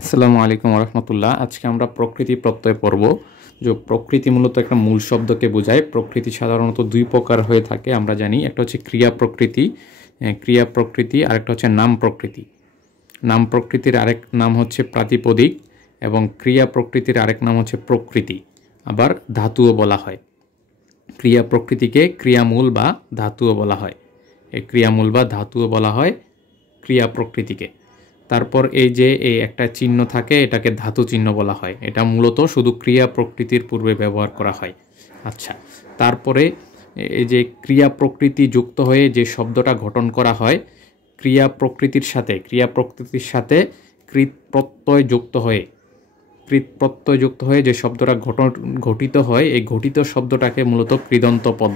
আসসালামু আলাইকুম রহমতুল্লাহ। আজকে আমরা প্রকৃতি প্রত্যয় পড়ব। যে প্রকৃতি মূলত একটা মূল শব্দকে বোঝায়। প্রকৃতি সাধারণত দুই প্রকার হয়ে থাকে আমরা জানি। একটা হচ্ছে ক্রিয়া প্রকৃতি, আরেকটা হচ্ছে নাম প্রকৃতি। নাম প্রকৃতির আরেক নাম হচ্ছে প্রাতিপদিক এবং ক্রিয়া প্রকৃতির আরেক নাম হচ্ছে প্রকৃতি, আবার ধাতুও বলা হয়। ক্রিয়া প্রকৃতিকে ক্রিয়ামূল বা ধাতুও বলা হয়। এই ক্রিয়ামূল বা ধাতুও বলা হয় ক্রিয়া প্রকৃতিকে। তারপর এই যে এই একটা চিহ্ন থাকে, এটাকে ধাতু চিহ্ন বলা হয়। এটা মূলত শুধু ক্রিয়া প্রকৃতির পূর্বে ব্যবহার করা হয়। আচ্ছা, তারপরে এই যে ক্রিয়া প্রকৃতি যুক্ত হয়ে যে শব্দটা গঠন করা হয়, ক্রিয়া প্রকৃতির সাথে কৃত প্রত্যয় যুক্ত হয়ে যে শব্দটা ঘটিত হয়, এই ঘটিত শব্দটাকে মূলত কৃদন্ত পদ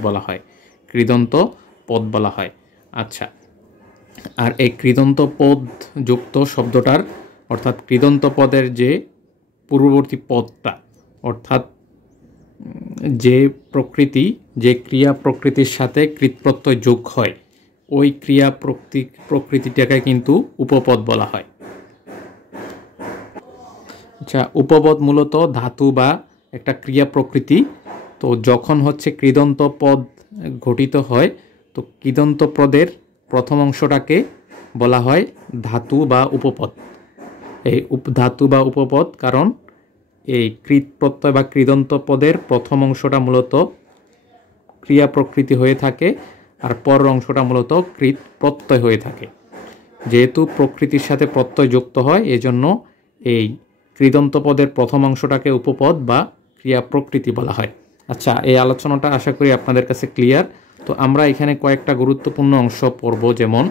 বলা হয়। আচ্ছা, আর এই কৃদন্ত পদ যুক্ত শব্দটার অর্থাৎ কৃদন্ত পদের যে পূর্ববর্তী পদটা, অর্থাৎ যে ক্রিয়া প্রকৃতির সাথে কৃৎপ্রত্যয় যোগ হয়, ওই ক্রিয়া প্রকৃতিটাকে কিন্তু উপপদ বলা হয়। আচ্ছা, উপপদ মূলত ধাতু বা একটা ক্রিয়া প্রকৃতি। তো যখন হচ্ছে কৃদন্ত পদ গঠিত হয়, তো কৃদন্ত পদের প্রথম অংশটাকে বলা হয় ধাতু বা উপপদ। এই ধাতু বা উপপদ কারণ এই কৃৎ প্রত্যয় বা কৃদন্ত পদের প্রথম অংশটা মূলত ক্রিয়া প্রকৃতি হয়ে থাকে, আর পরের অংশটা মূলত কৃৎ প্রত্যয় হয়ে থাকে। যেহেতু প্রকৃতির সাথে প্রত্যয় যুক্ত হয়, এজন্য এই কৃদন্ত পদের প্রথম অংশটাকে উপপদ বা ক্রিয়া প্রকৃতি বলা হয়। আচ্ছা, এই আলোচনাটা আশা করি আপনাদের কাছে ক্লিয়ার। তো আমরা এখানে কয়েকটা গুরুত্বপূর্ণ অংশ পড়ব। যেমন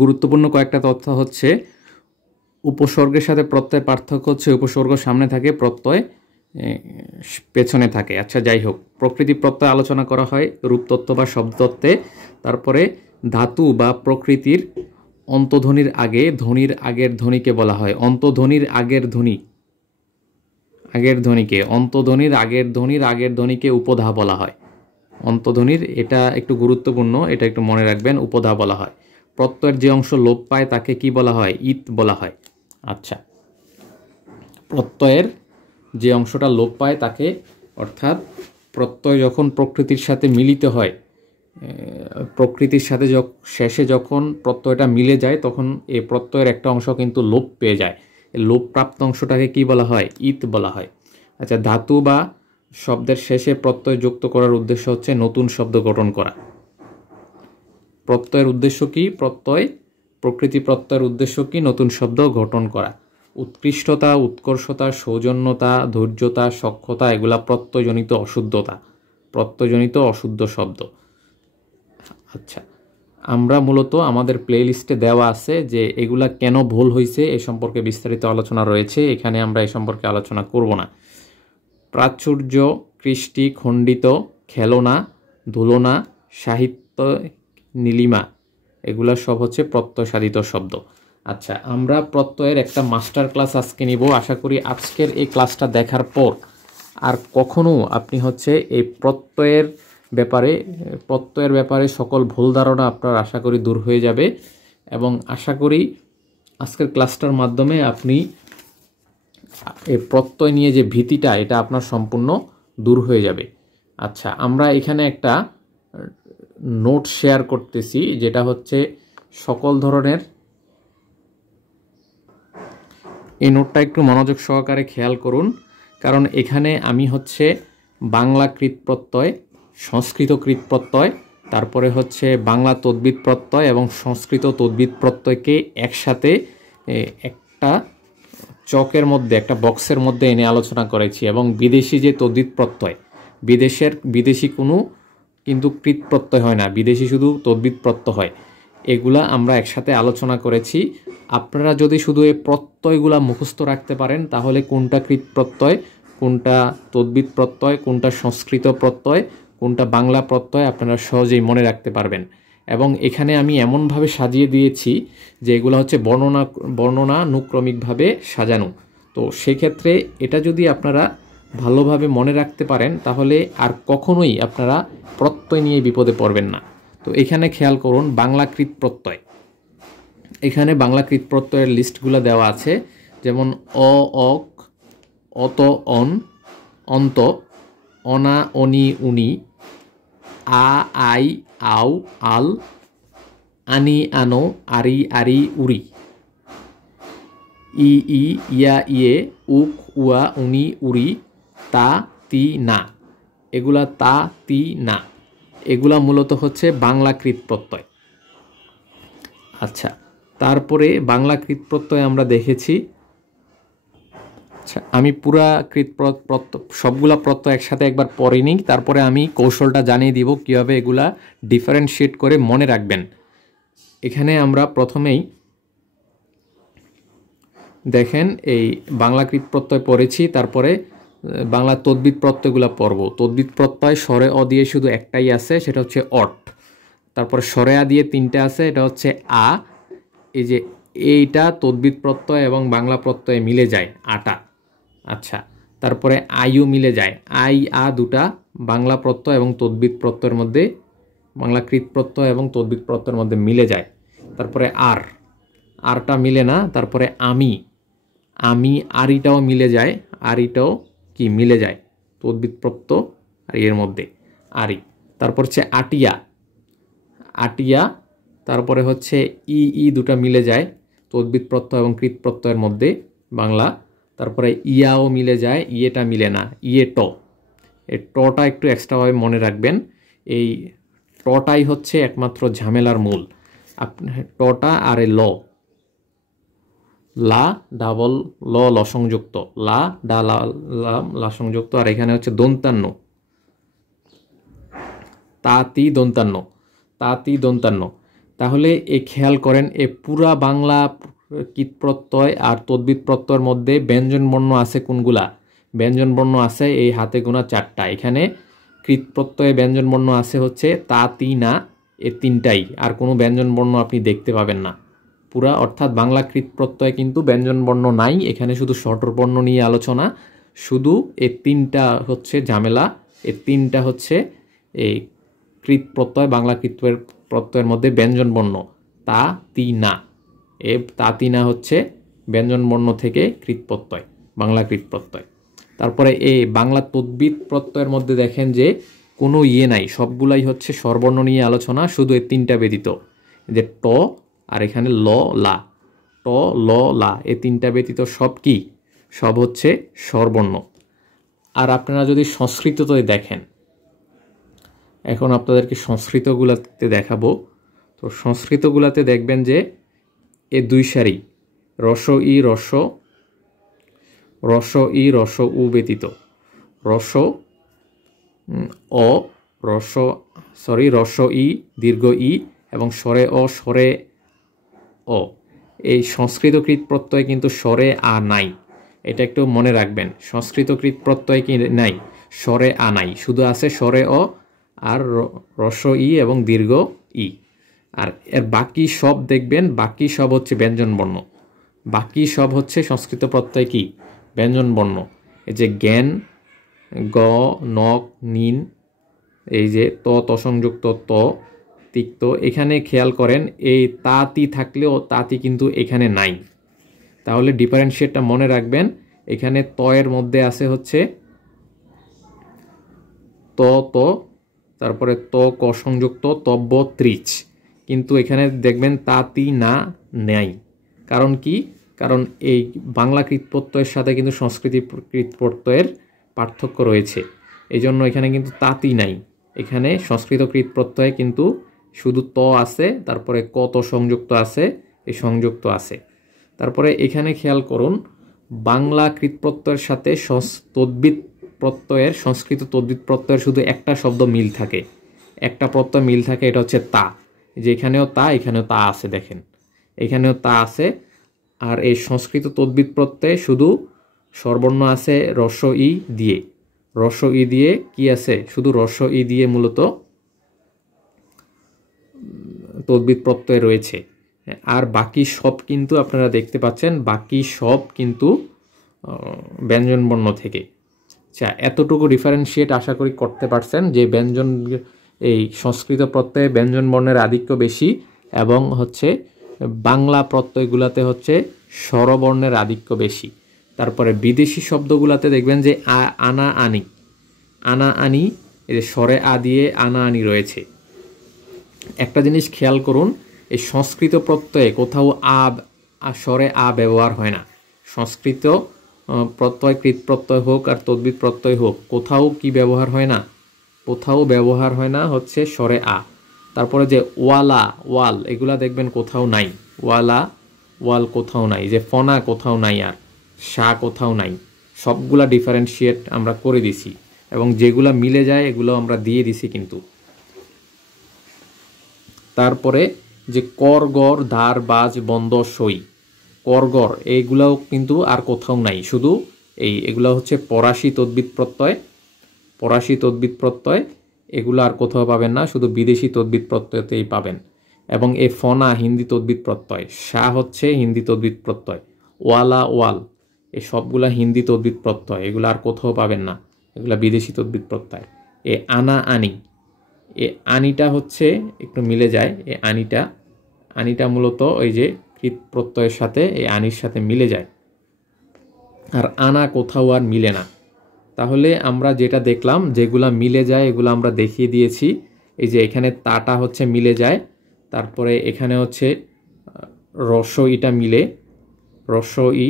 গুরুত্বপূর্ণ কয়েকটা তথ্য হচ্ছে, উপসর্গের সাথে প্রত্যয়ের পার্থক্য হচ্ছে উপসর্গ সামনে থাকে, প্রত্যয় পেছনে থাকে। আচ্ছা, যাই হোক, প্রকৃতি প্রত্যয় আলোচনা করা হয় রূপতত্ত্ব বা শব্দতত্ত্বে। তারপরে ধাতু বা প্রকৃতির অন্তধ্বনির আগে ধ্বনির আগের ধ্বনিকে বলা হয় অন্তধ্বনির আগের ধ্বনিকে উপধা বলা হয়। অন্তধ্বনির, এটা একটু গুরুত্বপূর্ণ, এটা একটু মনে রাখবেন, উপধা বলা হয়। প্রত্যয়ের যে অংশ লোপ পায় তাকে কি বলা হয়? ইত বলা হয়। আচ্ছা, প্রত্যয়ের যে অংশটা লোপ পায় তাকে, অর্থাৎ প্রত্যয় যখন প্রকৃতির সাথে মিলিত হয়, প্রকৃতির সাথে শেষে যখন প্রত্যয়টা মিলে যায়, তখন এই প্রত্যয়ের একটা অংশ কিন্তু লোপ পেয়ে যায়। লোপপ্রাপ্ত অংশটাকে কি বলা হয়? ইত বলা হয়। আচ্ছা, ধাতু বা শব্দের শেষে প্রত্যয় যুক্ত করার উদ্দেশ্য হচ্ছে নতুন শব্দ গঠন করা। প্রত্যয়ের উদ্দেশ্য কি? প্রকৃতি প্রত্যয়ের উদ্দেশ্য কি? নতুন শব্দ গঠন করা। উৎকৃষ্টতা, উৎকর্ষতা, সৌজন্যতা, ধৈর্যতা, সক্ষতা, এগুলা প্রত্যয়জনিত অশুদ্ধ শব্দ। আচ্ছা, আমরা মূলত আমাদের প্লে লিস্টে দেওয়া আছে যে এগুলা কেন ভুল হয়েছে এ সম্পর্কে বিস্তারিত আলোচনা রয়েছে। এখানে আমরা এ সম্পর্কে আলোচনা করব না। প্রাচুর্য, কৃষ্টি, খণ্ডিত, খেলনা, ধুলনা, সাহিত্য, নীলিমা, এগুলা সব হচ্ছে প্রত্যয় সাধিত শব্দ। আচ্ছা, আমরা প্রত্যয়ের একটা মাস্টার ক্লাস আজকে নিব। আশা করি আজকের এই ক্লাসটা দেখার পর আর কখনো আপনি হচ্ছে এই প্রত্যয়ের ব্যাপারে সকল ভুল ধারণা আপনার আশা করি দূর হয়ে যাবে, এবং আশা করি আজকের ক্লাসটার মাধ্যমে আপনি এই প্রত্যয় নিয়ে যে ভীতিটা, এটা আপনার সম্পূর্ণ দূর হয়ে যাবে। আচ্ছা, আমরা এখানে একটা নোট শেয়ার করতেছি, যেটা হচ্ছে সকল ধরনের, এই নোটটা একটু মনোযোগ সহকারে খেয়াল করুন, কারণ এখানে আমি হচ্ছে বাংলা কৃৎ প্রত্যয়, সংস্কৃত কৃৎ প্রত্যয়, তারপরে হচ্ছে বাংলা তদ্বিত প্রত্যয় এবং সংস্কৃত তদ্বিত প্রত্যয়কে একসাথে একটা চকের মধ্যে, একটা বক্সের মধ্যে এনে আলোচনা করেছি। এবং বিদেশি যে তদ্বিত প্রত্যয়, বিদেশি কোনো কিন্তু কৃৎ প্রত্যয় হয় না, বিদেশি শুধু তদ্বিত প্রত্যয় হয়, এগুলা আমরা একসাথে আলোচনা করেছি। আপনারা যদি শুধু এই প্রত্যয়গুলা মুখস্থ রাখতে পারেন, তাহলে কোনটা কৃৎ প্রত্যয়, কোনটা তদ্বিত প্রত্যয়, কোনটা সংস্কৃত প্রত্যয়, কোনটা বাংলা প্রত্যয়, আপনারা সহজেই মনে রাখতে পারবেন। এবং এখানে আমি এমনভাবে সাজিয়ে দিয়েছি যে এগুলো হচ্ছে বর্ণনানুক্রমিকভাবে সাজানো। তো সেক্ষেত্রে এটা যদি আপনারা ভালোভাবে মনে রাখতে পারেন, তাহলে আর কখনোই আপনারা প্রত্যয় নিয়ে বিপদে পড়বেন না। তো এখানে খেয়াল করুন, বাংলা কৃৎ প্রত্যয়, এখানে বাংলা কৃত প্রত্যয়ের লিস্টগুলো দেওয়া আছে, যেমন অ, অক, অত, অন, অন্ত, অনা, অনি, উনি, আ, আই, আও, আল, আনি, আনো, আরি, আরি, উরি, ই, ই, ইয়া, ইয়ে, উক, উয়া, উনি, উরি, তা, তি, না। এগুলা তা, তি, না, এগুলা মূলত হচ্ছে বাংলা কৃত প্রত্যয়। আচ্ছা, তারপরে বাংলা কৃত প্রত্যয় আমরা দেখেছি। আচ্ছা, আমি পুরা কৃত সবগুলা প্রত্যয় একসাথে একবার পড়ে নিই, তারপরে আমি কৌশলটা জানিয়ে দিব কীভাবে এগুলা ডিফারেন্সিয়েট করে মনে রাখবেন। এখানে আমরা প্রথমেই দেখেন এই বাংলা কৃত প্রত্যয় পড়েছি, তারপরে বাংলা তদ্বিত প্রত্যয়গুলো পড়ব। তদ্বিত প্রত্যয় স্বরে অ দিয়ে শুধু একটাই আছে, সেটা হচ্ছে অট। তারপরে স্বরে আ দিয়ে তিনটা আছে, এটা হচ্ছে আ। এই যে এইটা তদ্বিত প্রত্যয় এবং বাংলা প্রত্যয়ে মিলে যায়, আটা। আচ্ছা, তারপরে আইও মিলে যায়, আই, আ দুটা বাংলা প্রত্যয় এবং তদ্বিত প্রত্যয়ের মধ্যে, বাংলা কৃত প্রত্যয় এবং তদ্বিত প্রত্যয়ের মধ্যে মিলে যায়। তারপরে আর, আরটা মিলে না। তারপরে আমি, আমি, আরিটাও মিলে যায়, আরিটাও কি মিলে যায় তদ্বিত প্রত্যয় আর এর মধ্যে আরি। তারপর হচ্ছে আটিয়া, আটিয়া। তারপরে হচ্ছে ই, ই দুটা মিলে যায় তদ্বিত প্রত্যয় এবং কৃত প্রত্যয়ের মধ্যে বাংলা। তারপরে ইয়াও মিলে যায়, ইয়েটা মিলে না, ইয়ে ট। এই টটা একটু এক্সট্রাভাবে মনে রাখবেন, এই টটাই হচ্ছে একমাত্র ঝামেলার মূল। টটা আর এ ল, লা ডাবল ল, ল সংযুক্ত, লা ডা লা, লা সংযুক্ত, আর এখানে হচ্ছে দন্তান্ন, তাতি দন্তান্ন, তাতি দন্তান্ন। তাহলে এ খেয়াল করেন, এ পুরা বাংলা কৃত প্রত্যয় আর তদ্বিত প্রত্যয়ের মধ্যে ব্যঞ্জন বর্ণ আছে কোনগুলা? ব্যঞ্জন বর্ণ আছে এই হাতে গোনা 4টা। এখানে কৃত প্রত্যয়ে ব্যঞ্জন বর্ণ আছে হচ্ছে তা, তি, না, এ তিনটাই। আর কোনো ব্যঞ্জন বর্ণ আপনি দেখতে পাবেন না পুরা, অর্থাৎ বাংলা কৃত প্রত্যয় কিন্তু ব্যঞ্জন বর্ণ নাই। এখানে শুধু ষটর বর্ণ নিয়ে আলোচনা, শুধু এই তিনটা হচ্ছে ঝামেলা। এই তিনটা হচ্ছে এই কৃত প্রত্যয়, বাংলা কৃত প্রত্যয়ের মধ্যে ব্যঞ্জন বর্ণ তা, তি, না। এ তা, তি, না হচ্ছে ব্যঞ্জন বর্ণ থেকে কৃত প্রত্যয়, বাংলা কৃত প্রত্যয়। তারপরে এই বাংলা তদ্বিত প্রত্যয়ের মধ্যে দেখেন যে কোনো ইয়ে নাই, সবগুলাই হচ্ছে স্বরবর্ণ নিয়ে আলোচনা, শুধু এই তিনটা ব্যতীত, যে ট আর এখানে ল, লা, ট, ল, লা, এই তিনটা ব্যতীত সব কি? সব হচ্ছে স্বরবর্ণ। আর আপনারা যদি সংস্কৃততে দেখেন, এখন আপনাদেরকে সংস্কৃতগুলাতে দেখাবো। তো সংস্কৃতগুলাতে দেখবেন যে এ দুই সারি রস ই, রস, রস ই, রস উ ব্যতীত রস অ, রস, সরি, রস ই, দীর্ঘ ই এবং স্বরে অ, স্বরে অ। এই সংস্কৃতকৃত প্রত্যয় কিন্তু স্বরে আ নাই, এটা একটু মনে রাখবেন। সংস্কৃতকৃত প্রত্যয় কি নাই? স্বরে আ নাই, শুধু আছে স্বরে অ আর রস ই এবং দীর্ঘ ই। আর এর বাকি সব দেখবেন, বাকি সব হচ্ছে ব্যঞ্জন বর্ণ। বাকি সব হচ্ছে সংস্কৃত প্রত্যয় কি? ব্যঞ্জন বর্ণ। এই যে জ্ঞান, গ, নক, নিন, এই যে ত, ত সংযুক্ত ত, তিক্ত। এখানে খেয়াল করেন এই তাতি থাকলেও তাতি কিন্তু এখানে নাই। তাহলে ডিফারেন্সিয়েটটা মনে রাখবেন, এখানে ত এর মধ্যে আছে হচ্ছে ত, ত, তারপরে ত ক সংযুক্ত তব্য ত্রিচ, কিন্তু এখানে দেখবেন তাতি না নাই। কারণ কি? কারণ এই বাংলা কৃত প্রত্যয়ের সাথে কিন্তু সংস্কৃত কৃত প্রত্যয়ের পার্থক্য রয়েছে, এই জন্য এখানে কিন্তু তাতি নাই। এখানে সংস্কৃত কৃত প্রত্যয়ে কিন্তু শুধু ত আছে, তারপরে ক ত সংযুক্ত আছে, এই সংযুক্ত আছে। তারপরে এখানে খেয়াল করুন, বাংলা কৃত প্রত্যয়ের সাথে তদ্বিত প্রত্যয়ের, সংস্কৃত তদ্বিত প্রত্যয়ের শুধু একটা শব্দ মিল থাকে, একটা প্রত্যয় মিল থাকে, এটা হচ্ছে তা। যে এখানেও তা, এখানেও তা আছে, দেখেন এখানেও তা আছে। আর এই সংস্কৃত তদ্বিত প্রত্যয়ে শুধু স্বরবর্ণ আছে রস ই দিয়ে, রস ই দিয়ে কি আছে? শুধু রস ই দিয়ে মূলত তদ্বিত প্রত্যয় রয়েছে। আর বাকি সব কিন্তু আপনারা দেখতে পাচ্ছেন, বাকি সব কিন্তু ব্যঞ্জন বর্ণ থেকে। আচ্ছা, এতটুকু ডিফারেন্সিয়েট আশা করি করতে পারছেন যে ব্যঞ্জন, এই সংস্কৃত প্রত্যয়ে ব্যঞ্জন বর্ণের আধিক্য বেশি এবং হচ্ছে বাংলা প্রত্যয়গুলোতে হচ্ছে স্বরবর্ণের আধিক্য বেশি। তারপরে বিদেশি শব্দগুলোতে দেখবেন যে আনা আনি, আনা আনি, এই যে স্বরে আ দিয়ে আনা আনি রয়েছে। একটা জিনিস খেয়াল করুন, এই সংস্কৃত প্রত্যয়ে কোথাও স্বরে আ ব্যবহার হয় না। সংস্কৃত প্রত্যয়, কৃত প্রত্যয় হোক আর তদ্বিত প্রত্যয় হোক, কোথাও কি ব্যবহার হয় না? কোথাও ব্যবহার হয় না হচ্ছে স্বরে আ। তারপরে যে ওয়ালা, ওয়াল, এগুলা দেখবেন কোথাও নাই। ওয়ালা, ওয়াল কোথাও নাই। যে ফনা কোথাও নাই, আর সা কোথাও নাই। সবগুলা ডিফারেন্সিয়েট আমরা করে দিছি, এবং যেগুলা মিলে যায় এগুলো আমরা দিয়ে দিছি কিন্তু। তারপরে যে কর, গড়, ধার, বাজ, বন্ধ, সই, করগর, এইগুলাও কিন্তু আর কোথাও নাই। শুধু এগুলা হচ্ছে ফরাসি তদ্বিত প্রত্যয়, ফরাসি তদ্বিত প্রত্যয়, এগুলো আর কোথাও পাবেন না, শুধু বিদেশি তদ্বিত প্রত্যয়তেই পাবেন। এবং এ ফনা হিন্দি তদ্বিত প্রত্যয়, শাহ হচ্ছে হিন্দি তদ্বিত প্রত্যয়, ওয়ালা, ওয়াল, এই সবগুলা হিন্দি তদ্বিত প্রত্যয়, এগুলো আর কোথাও পাবেন না, এগুলা বিদেশি তদ্বিত প্রত্যয়। এ আনা আনি, এ আনিটা হচ্ছে একটু মিলে যায়, এ আনিটা, আনিটা মূলত ওই যে কৃত প্রত্যয়ের সাথে এই আনির সাথে মিলে যায়, আর আনা কোথাও আর মিলে না। তাহলে আমরা যেটা দেখলাম, যেগুলা মিলে যায় এগুলো আমরা দেখিয়ে দিয়েছি। এই যে এখানে তাটা হচ্ছে মিলে যায়, তারপরে এখানে হচ্ছে রস্বইটা মিলে, রস্বই,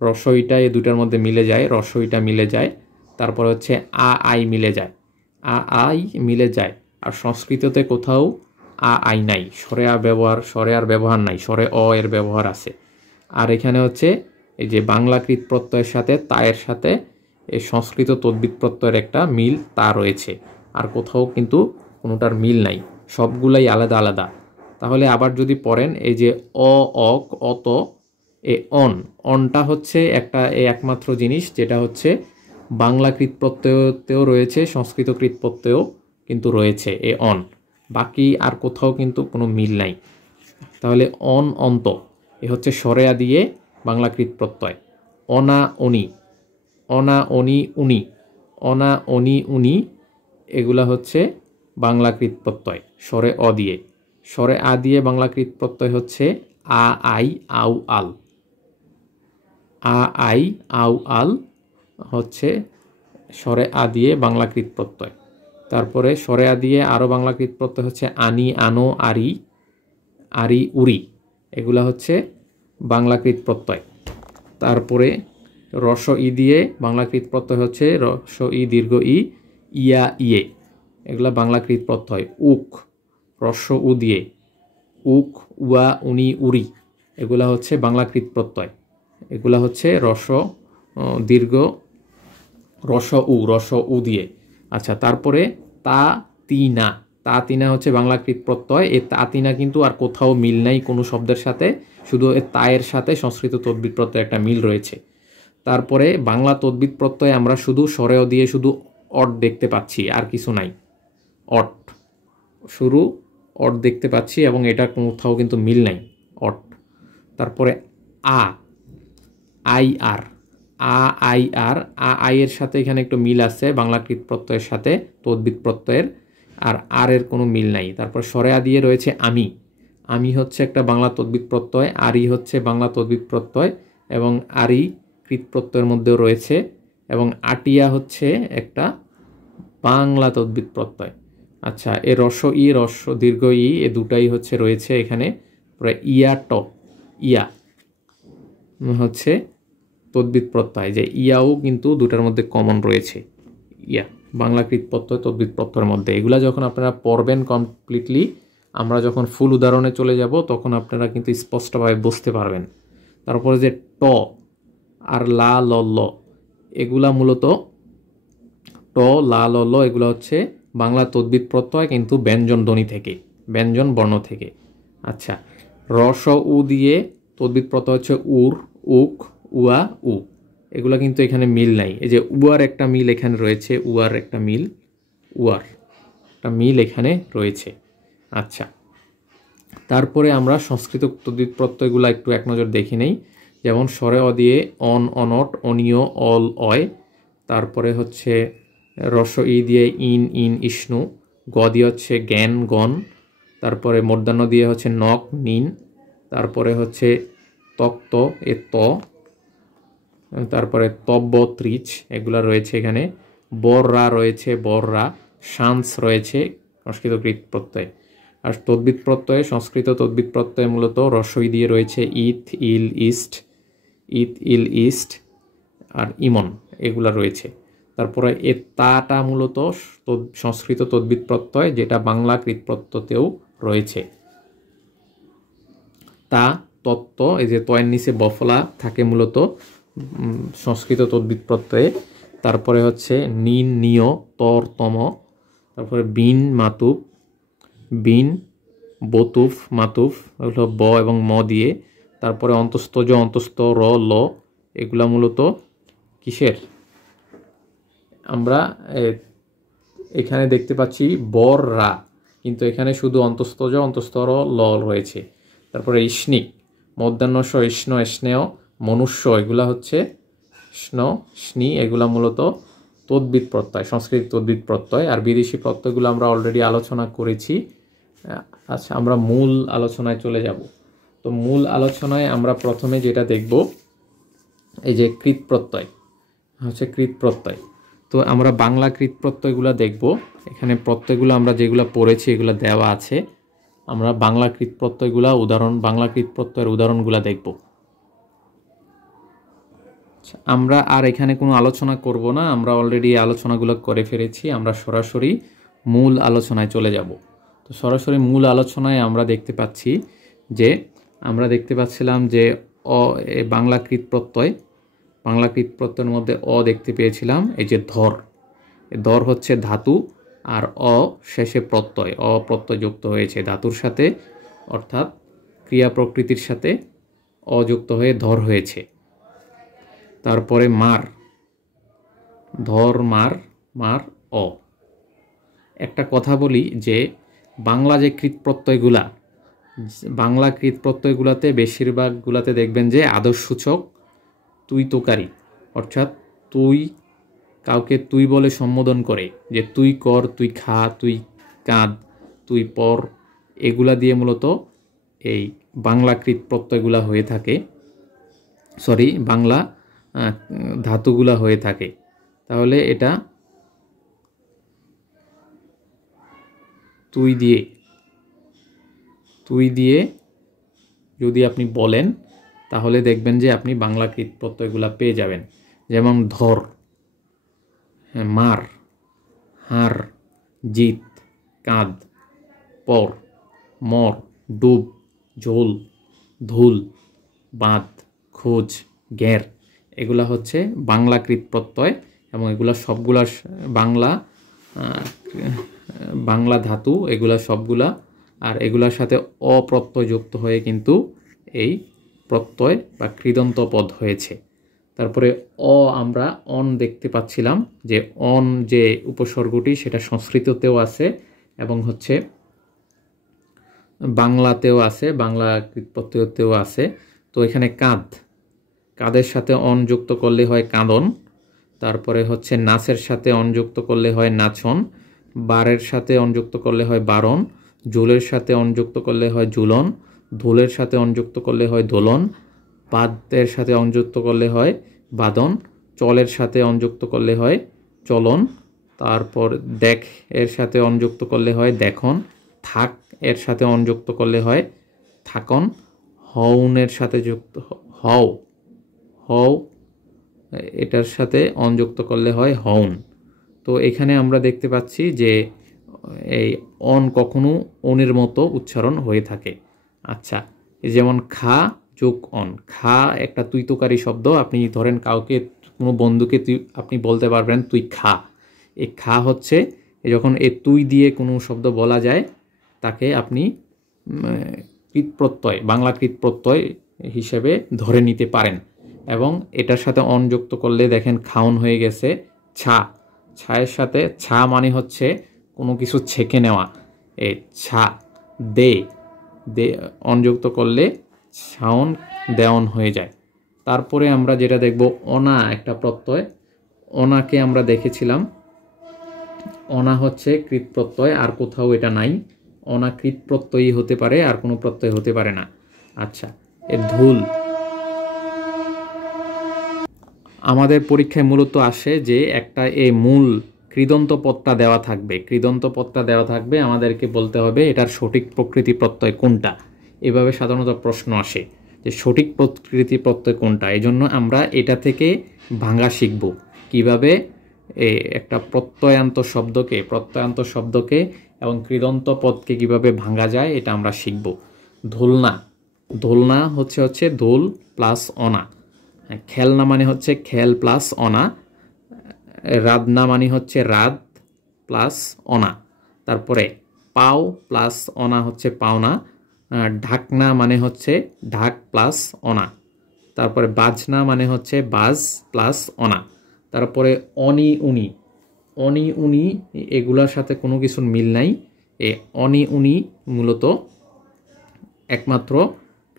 রস্বইটা এই দুটার মধ্যে মিলে যায়, রস্বইটা মিলে যায়। তারপরে হচ্ছে আই মিলে যায়, আই মিলে যায়। আর সংস্কৃততে কোথাও আই নাই, স্বরে আর ব্যবহার নাই, স্বরে এর ব্যবহার আছে। আর এখানে হচ্ছে এই যে বাংলাকৃত প্রত্যয়ের সাথে তায়ের সাথে এই সংস্কৃত তদ্বিত প্রত্যয়ের একটা মিল তা রয়েছে, আর কোথাও কিন্তু কোনোটার মিল নাই, সবগুলাই আলাদা আলাদা। তাহলে আবার যদি পড়েন, এই যে অক, অত, এ অনটা হচ্ছে একমাত্র জিনিস যেটা হচ্ছে বাংলাকৃত প্রত্যয়তেও রয়েছে, সংস্কৃতকৃত প্রত্যয়ও কিন্তু রয়েছে এ অন, বাকি আর কোথাও কিন্তু কোনো মিল নাই। তাহলে অন্ত, এ হচ্ছে স্বরেয়া দিয়ে বাংলাকৃত প্রত্যয়। অনা অনি, অনা অনি উনি, অনা অনি উনি, এগুলা হচ্ছে বাংলাকৃত প্রত্যয় স্বরে অ দিয়ে। স্বরে আ দিয়ে বাংলাকৃত প্রত্যয় হচ্ছে আই, আউ, আল, আই, আউ, আল হচ্ছে স্বরে আ দিয়ে বাংলাকৃত প্রত্যয়। তারপরে স্বরে আ দিয়ে আরও বাংলাকৃত প্রত্যয় হচ্ছে আনি, আনো, আরি, আরি, উরি, এগুলা হচ্ছে বাংলাকৃত প্রত্যয়। তারপরে রস ই দিয়ে বাংলাকৃত প্রত্যয় হচ্ছে রস ই, দীর্ঘ ই, ইয়া, ইয়ে, এগুলা বাংলাকৃত প্রত্যয়। উক, রস উ দিয়ে উক, উয়া, উনি, উরি, এগুলা হচ্ছে বাংলাকৃত প্রত্যয়, এগুলা হচ্ছে রস দীর্ঘ, রস উ দিয়ে। আচ্ছা, তারপরে তা তিনা, তা তিনা হচ্ছে বাংলাকৃত প্রত্যয়। এ তা তিনা কিন্তু আর কোথাও মিল নাই কোনো শব্দের সাথে, শুধু এ তায়ের সাথে সংস্কৃত তদ্বিত প্রত্যয় একটা মিল রয়েছে। তারপরে বাংলা তদ্বিত প্রত্যয় আমরা শুধু স্বরেও দিয়ে শুধু অট দেখতে পাচ্ছি, আর কিছু নাই, অট, শুরু অট দেখতে পাচ্ছি, এবং এটা কোথাও কিন্তু মিল নাই, অট। তারপরে I R, I R, I এর সাথে এখানে একটু মিল আছে বাংলাকৃত প্রত্যয়ের সাথে তদ্বিত প্রত্যয়ের, আর এর কোনো মিল নাই। তারপর স্বরে আ দিয়ে রয়েছে আমি, আমি হচ্ছে একটা বাংলা তদ্বিত প্রত্যয়, আরি হচ্ছে বাংলা তদ্বিত প্রত্যয়, এবং আরি কৃত প্রত্যয়ের মধ্যেও রয়েছে, এবং আটিয়া হচ্ছে একটা বাংলা তদ্বিত প্রত্যয়। আচ্ছা, এ রস ই, রস দীর্ঘ ই, এ দুটাই হচ্ছে রয়েছে এখানে। ইয়া ট, ইয়া হচ্ছে তদ্বিত প্রত্যয়, যে ইয়াও কিন্তু দুটার মধ্যে কমন রয়েছে, ইয়া বাংলাকৃত প্রত্যয় তদ্বিত প্রত্যয়ের মধ্যে। এগুলা যখন আপনারা পড়বেন কমপ্লিটলি, আমরা যখন ফুল উদাহরণে চলে যাব তখন আপনারা কিন্তু স্পষ্টভাবে বুঝতে পারবেন। তারপরে যে ট আর লা, ল, ল, এগুলা মূলত ট, লা, ল, ল, এগুলো হচ্ছে বাংলা তদ্বিত প্রত্যয় কিন্তু ব্যঞ্জন ধ্বনি থেকে, ব্যঞ্জন বর্ণ থেকে। আচ্ছা, রস উ দিয়ে তদ্বিত প্রত্যয় হচ্ছে উর, উক, উয়া, উ, এগুলা কিন্তু এখানে মিল নাই। এই যে উয়ার একটা মিল এখানে রয়েছে, উয়ার একটা মিল, উয়ার একটা মিল এখানে রয়েছে। আচ্ছা, তারপরে আমরা সংস্কৃত তদ্বিত প্রত্যয়গুলো একটু এক নজর দেখে নেই। যেমন স্বরে অ দিয়ে অন, অনট, অনিয়, অল, অয়। তারপরে হচ্ছে রস ই দিয়ে ইন, ইন, ইষ্ণু। গ দিয়ে হচ্ছে জ্ঞান, গণ। তারপরে মূর্ধন্য দিয়ে হচ্ছে নক, নিন। তারপরে হচ্ছে তক্ত এ ত, তারপরে তব্য ত্রিচ এগুলা রয়েছে এখানে, বররা রয়েছে বররা, শান্স রয়েছে সংস্কৃত কৃত প্রত্যয়। আর তদ্বিত প্রত্যয়ে সংস্কৃত তদ্বিত প্রত্যয় মূলত রস্বই দিয়ে রয়েছে ইথ ইল ইস্ট, ইথ ইল ইস্ট আর ইমন এগুলা রয়েছে। তারপরে এ তাটা মূলত সংস্কৃত তদ্বিত প্রত্যয়, যেটা বাংলা কৃত প্রত্যয়তেও রয়েছে। তা তত্ত্ব, এই যে তয়ের নিচে বফলা থাকে মূলত সংস্কৃত তদ্বিত প্রত্যয়ে। তারপরে হচ্ছে নিন নিয় তর তম, তারপরে বিন মাতুফ, বিন বতুফ মাতুফ এগুলো ব এবং ম দিয়ে। তারপরে অন্তস্তজ অন্তস্ত র ল এগুলা মূলত কিসের, আমরা এখানে দেখতে পাচ্ছি বর রা, কিন্তু এখানে শুধু অন্তস্তজ অন্তস্তর ল রয়েছে। তারপরে ইষ্ণিক, মধ্যাহ্নস্ব ইষ্ণ স্নেয় মনুষ্য এগুলা হচ্ছে স্ন স্নি, এগুলা মূলত তদ্বিত প্রত্যয়, সংস্কৃত তদ্বিত প্রত্যয়। আর বিদেশি প্রত্যয়গুলো আমরা অলরেডি আলোচনা করেছি। আচ্ছা, আমরা মূল আলোচনায় চলে যাব। তো মূল আলোচনায় আমরা প্রথমে যেটা দেখব, এই যে কৃত প্রত্যয় হচ্ছে কৃত প্রত্যয়। তো আমরা বাংলা কৃত প্রত্যয়গুলো দেখব। এখানে প্রত্যয়গুলো আমরা যেগুলো পড়েছি এগুলো দেওয়া আছে। আমরা বাংলা কৃত প্রত্যয়গুলো উদাহরণ, বাংলা কৃত প্রত্যয়ের উদাহরণগুলো দেখব। আমরা আর এখানে কোনো আলোচনা করব না, আমরা অলরেডি আলোচনাগুলো করে ফেলেছি। আমরা সরাসরি মূল আলোচনায় চলে যাব। তো সরাসরি মূল আলোচনায় আমরা দেখতে পাচ্ছি যে, আমরা দেখতে পাচ্ছিলাম যে বাংলা কৃত প্রত্যয়, বাংলা কৃত প্রত্যয়ের মধ্যে দেখতে পেয়েছিলাম এই যে ধর, ধর হচ্ছে ধাতু, আর শেষে প্রত্যয়, প্রত্যয় যুক্ত হয়েছে ধাতুর সাথে, অর্থাৎ ক্রিয়া প্রকৃতির সাথে যুক্ত হয়ে ধর হয়েছে। তারপরে মার, ধর মার, মার একটা কথা বলি যে বাংলা যে কৃত প্রত্যয়গুলা, বাংলা কৃত প্রত্যয়গুলাতে বেশিরভাগগুলাতে দেখবেন যে আদর্শসূচক তুই তোকারি, অর্থাৎ তুই, কাউকে তুই বলে সম্বোধন করে, যে তুই কর, তুই খা, তুই কাঁদ, তুই পর, এগুলা দিয়ে মূলত এই বাংলা কৃত প্রত্যয়গুলা হয়ে থাকে, বাংলা ধাতুগুলা হয়ে থাকে। তাহলে এটা তুই দিয়ে যদি আপনি বলেন, তাহলে দেখবেন যে আপনি বাংলা কৃত প্রত্যয়গুলা পেয়ে যাবেন। যেমন ধর, মার, হার, জিত, কাঁদ, পর, মর, ডুব, ঝোল, ধুল, বাঁধ, খোঁজ, ঘের, এগুলা হচ্ছে বাংলা কৃত প্রত্যয়। এবং এগুলা সবগুলা বাংলা ধাতু, এগুলা সবগুলা, আর এগুলার সাথে অপ্রত্যয় যুক্ত হয়ে কিন্তু এই প্রত্যয় বা কৃদন্ত পদ হয়েছে। তারপরে আমরা অন দেখতে পাচ্ছিলাম যে অন যে উপসর্গটি সেটা সংস্কৃততেও আছে এবং হচ্ছে বাংলাতেও আছে, বাংলা কৃত প্রত্যয়তেও আছে। তো এখানে কাঁদ, কাঁদের সাথে অন যুক্ত করলে হয় কাঁদন। তারপরে হচ্ছে নাচের সাথে অন যুক্ত করলে হয় নাচন, বারের সাথে অন যুক্ত করলে হয় বারণ, ঝোলের সাথে অন যুক্ত করলে হয় ঝুলন, ধোলের সাথে অন যুক্ত করলে হয় দোলন, বাদ্যের সাথে অন যুক্ত করলে হয় বাদন, চলের সাথে অন যুক্ত করলে হয় চলন, তারপর দেখ এর সাথে অন যুক্ত করলে হয় দেখন, থাক এর সাথে অন যুক্ত করলে হয় থাকন, হউনের সাথে যুক্ত হও এটার সাথে অন যুক্ত করলে হয় হউন। তো এখানে আমরা দেখতে পাচ্ছি যে এই অন কখনো অনের মতো উচ্চারণ হয়ে থাকে। আচ্ছা, যেমন খা যোগ অন, খা একটা তুইতকারী শব্দ। আপনি ধরেন কাউকে, কোনো বন্ধুকে আপনি বলতে পারবেন তুই খা। এই খা হচ্ছে যখন এ তুই দিয়ে কোনো শব্দ বলা যায়, তাকে আপনি কৃত প্রত্যয়, বাংলা কৃত প্রত্যয় হিসেবে ধরে নিতে পারেন। এবং এটার সাথে অন যুক্ত করলে দেখেন খাওন হয়ে গেছে ছা। ছায়ের সাথে ছা মানে হচ্ছে কোনো কিছু ছেঁকে নেওয়া, এই ছা। দে অন যুক্ত করলে ছাউন দেওন হয়ে যায়। তারপরে আমরা যেটা দেখব, অনা একটা প্রত্যয়। অনাকে আমরা দেখেছিলাম, অনা হচ্ছে কৃত প্রত্যয়, আর কোথাও এটা নাই। অনা কৃত প্রত্যয়ই হতে পারে, আর কোনো প্রত্যয় হতে পারে না। আচ্ছা, এর ধুল আমাদের পরীক্ষায় মূলত আসে যে একটা এই মূল কৃদন্ত পদটা দেওয়া থাকবে, কৃদন্ত পদটা দেওয়া থাকবে, আমাদেরকে বলতে হবে এটার সঠিক প্রকৃতি প্রত্যয় কোনটা। এভাবে সাধারণত প্রশ্ন আসে যে সঠিক প্রকৃতি প্রত্যয় কোনটা। এই জন্য আমরা এটা থেকে ভাঙা শিখব কিভাবে একটা প্রত্যয়ান্ত শব্দকে এবং কৃদন্ত পদকে কিভাবে ভাঙা যায়, এটা আমরা শিখব। ধুলনা, ধুলনা হচ্ছে ধুল প্লাস অনা। খেলনা মানে হচ্ছে খেল প্লাস অনা। রাধনা মানে হচ্ছে রাত প্লাস অনা। তারপরে পাও প্লাস অনা হচ্ছে পাওনা। ঢাকনা মানে হচ্ছে ঢাক প্লাস অনা। তারপরে বাজনা মানে হচ্ছে বাজ প্লাস অনা। তারপরে অনি উনি, অনি উনি এগুলোর সাথে কোনো কিছুর মিল নাই। এ অনি উনি মূলত একমাত্র